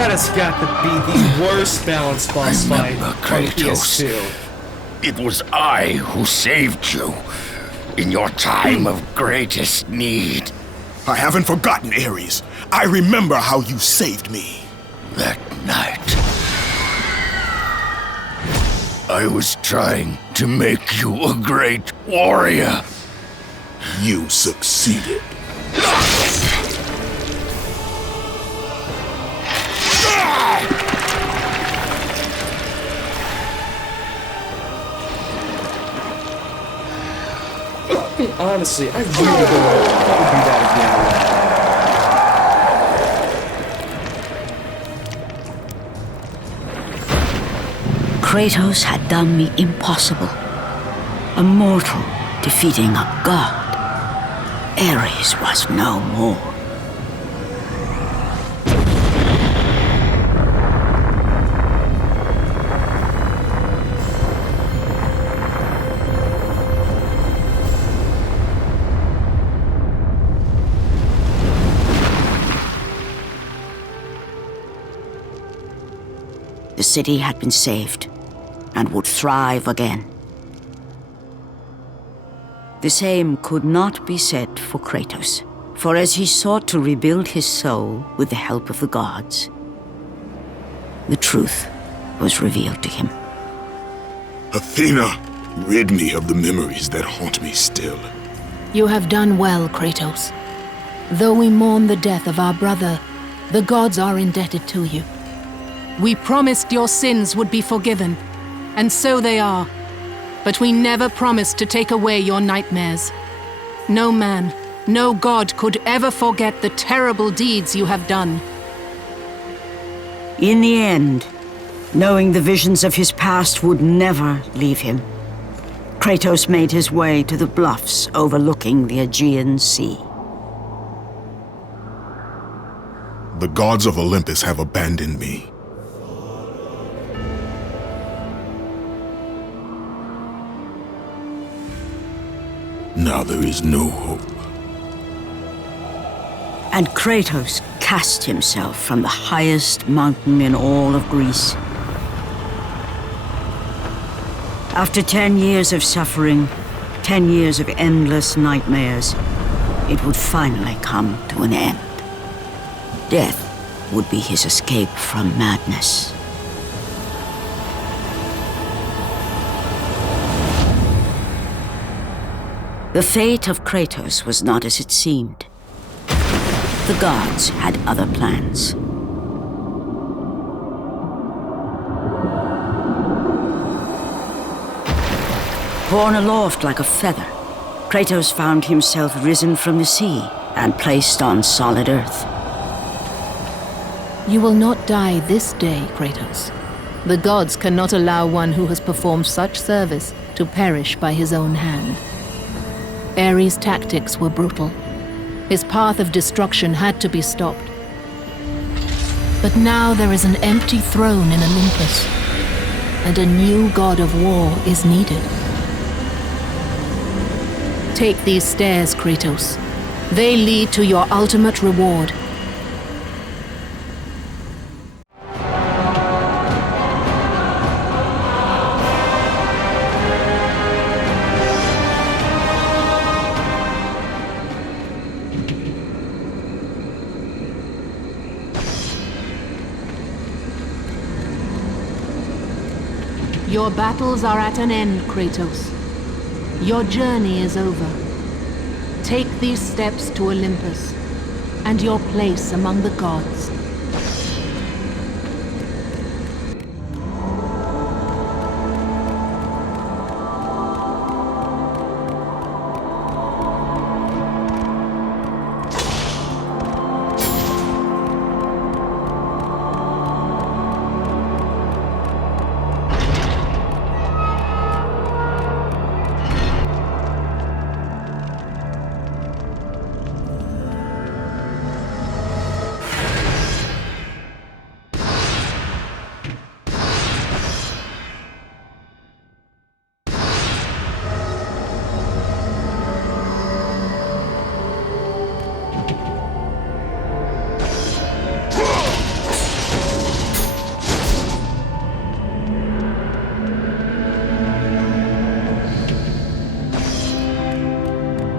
That has got to be the worst balanced boss fight on PS2. It was I who saved you in your time of greatest need. I haven't forgotten, Ares. I remember how you saved me. That night, I was trying to make you a great warrior. You succeeded. Honestly, I really don't want to do that again. Kratos had done the impossible. A mortal defeating a god. Ares was no more. The city had been saved and would thrive again. The same could not be said for Kratos, for as he sought to rebuild his soul with the help of the gods, the truth was revealed to him. Athena, rid me of the memories that haunt me still. You have done well, Kratos. Though we mourn the death of our brother, the gods are indebted to you. We promised your sins would be forgiven, and so they are. But we never promised to take away your nightmares. No man, no god could ever forget the terrible deeds you have done. In the end, knowing the visions of his past would never leave him, Kratos made his way to the bluffs overlooking the Aegean Sea. The gods of Olympus have abandoned me. Now there is no hope. And Kratos cast himself from the highest mountain in all of Greece. After 10 years of suffering, 10 years of endless nightmares, it would finally come to an end. Death would be his escape from madness. The fate of Kratos was not as it seemed. The gods had other plans. Borne aloft like a feather, Kratos found himself risen from the sea and placed on solid earth. You will not die this day, Kratos. The gods cannot allow one who has performed such service to perish by his own hand. Ares' tactics were brutal. His path of destruction had to be stopped. But now there is an empty throne in Olympus, and a new god of war is needed. Take these stairs, Kratos. They lead to your ultimate reward. Your battles are at an end, Kratos. Your journey is over. Take these steps to Olympus, and your place among the gods.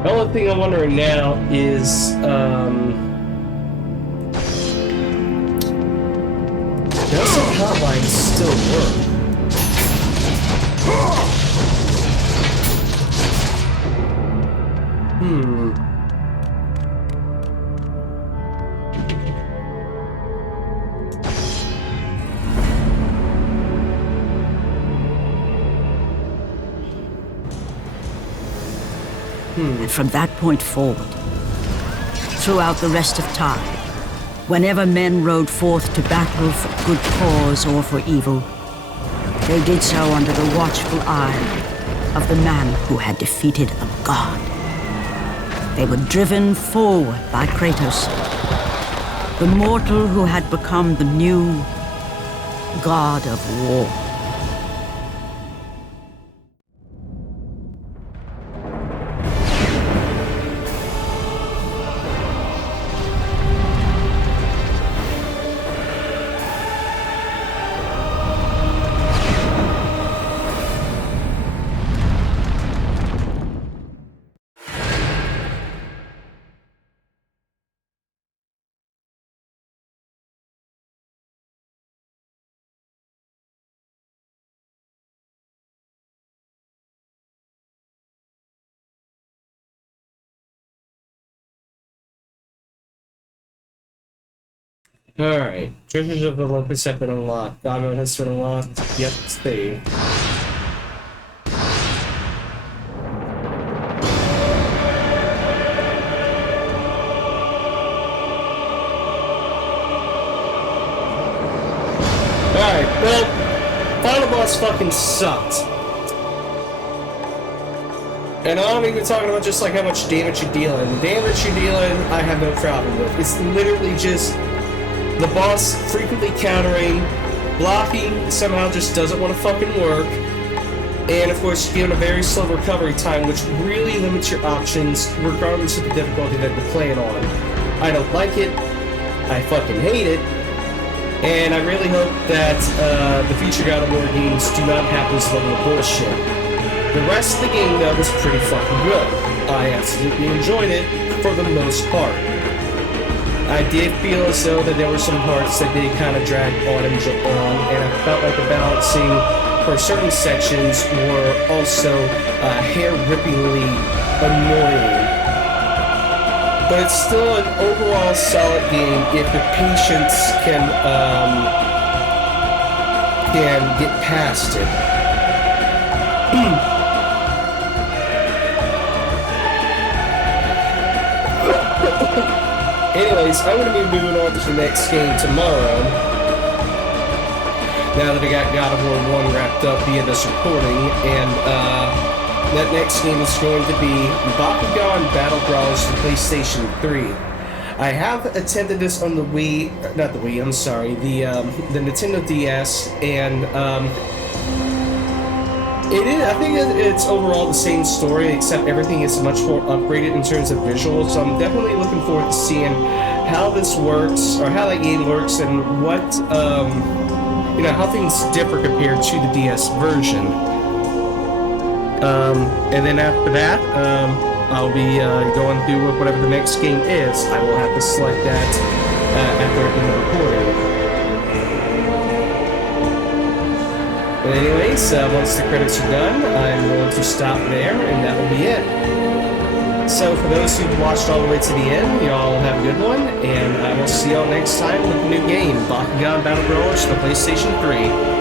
The only thing I'm wondering now is, does the hotline still work? And from that point forward, throughout the rest of time, whenever men rode forth to battle for good cause or for evil, they did so under the watchful eye of the man who had defeated a god. They were driven forward by Kratos, the mortal who had become the new god of war. Alright, Treasures of Olympus have been unlocked. Diamond has been unlocked. Yep, stay. Alright, well, final boss fucking sucked. And I'm even talking about just like how much damage you're dealing. The damage you're dealing, I have no problem with. It's literally just the boss frequently countering, blocking somehow just doesn't want to fucking work, and of course you're given a very slow recovery time, which really limits your options regardless of the difficulty that you're playing on. I don't like it, I fucking hate it, and I really hope that the future God of War games do not have this level of bullshit. The rest of the game, though, was pretty fucking good. I absolutely enjoyed it for the most part. I did feel as though that there were some parts that did kind of drag on and I felt like the balancing for certain sections were also hair-rippingly annoying. But it's still an overall solid game if the patience can get past it. Anyways, I'm going to be moving on to the next game tomorrow. Now that I got God of War 1 wrapped up via this recording, and that next game is going to be Bakugan Battle Brawlers for PlayStation 3. I have attempted this on the Wii, not the Wii, I'm sorry, the Nintendo DS, and I think it's overall the same story, except everything is much more upgraded in terms of visuals. So I'm definitely looking forward to seeing how this works, or how that game works, and what, how things differ compared to the DS version. And then after that, I'll be going through whatever the next game is. I will have to select that after the recording. But anyways, once the credits are done, I'm going to stop there, and that will be it. So for those who've watched all the way to the end, y'all have a good one, and I will see y'all next time with a new game, Bakugan Battle Brawlers for PlayStation 3.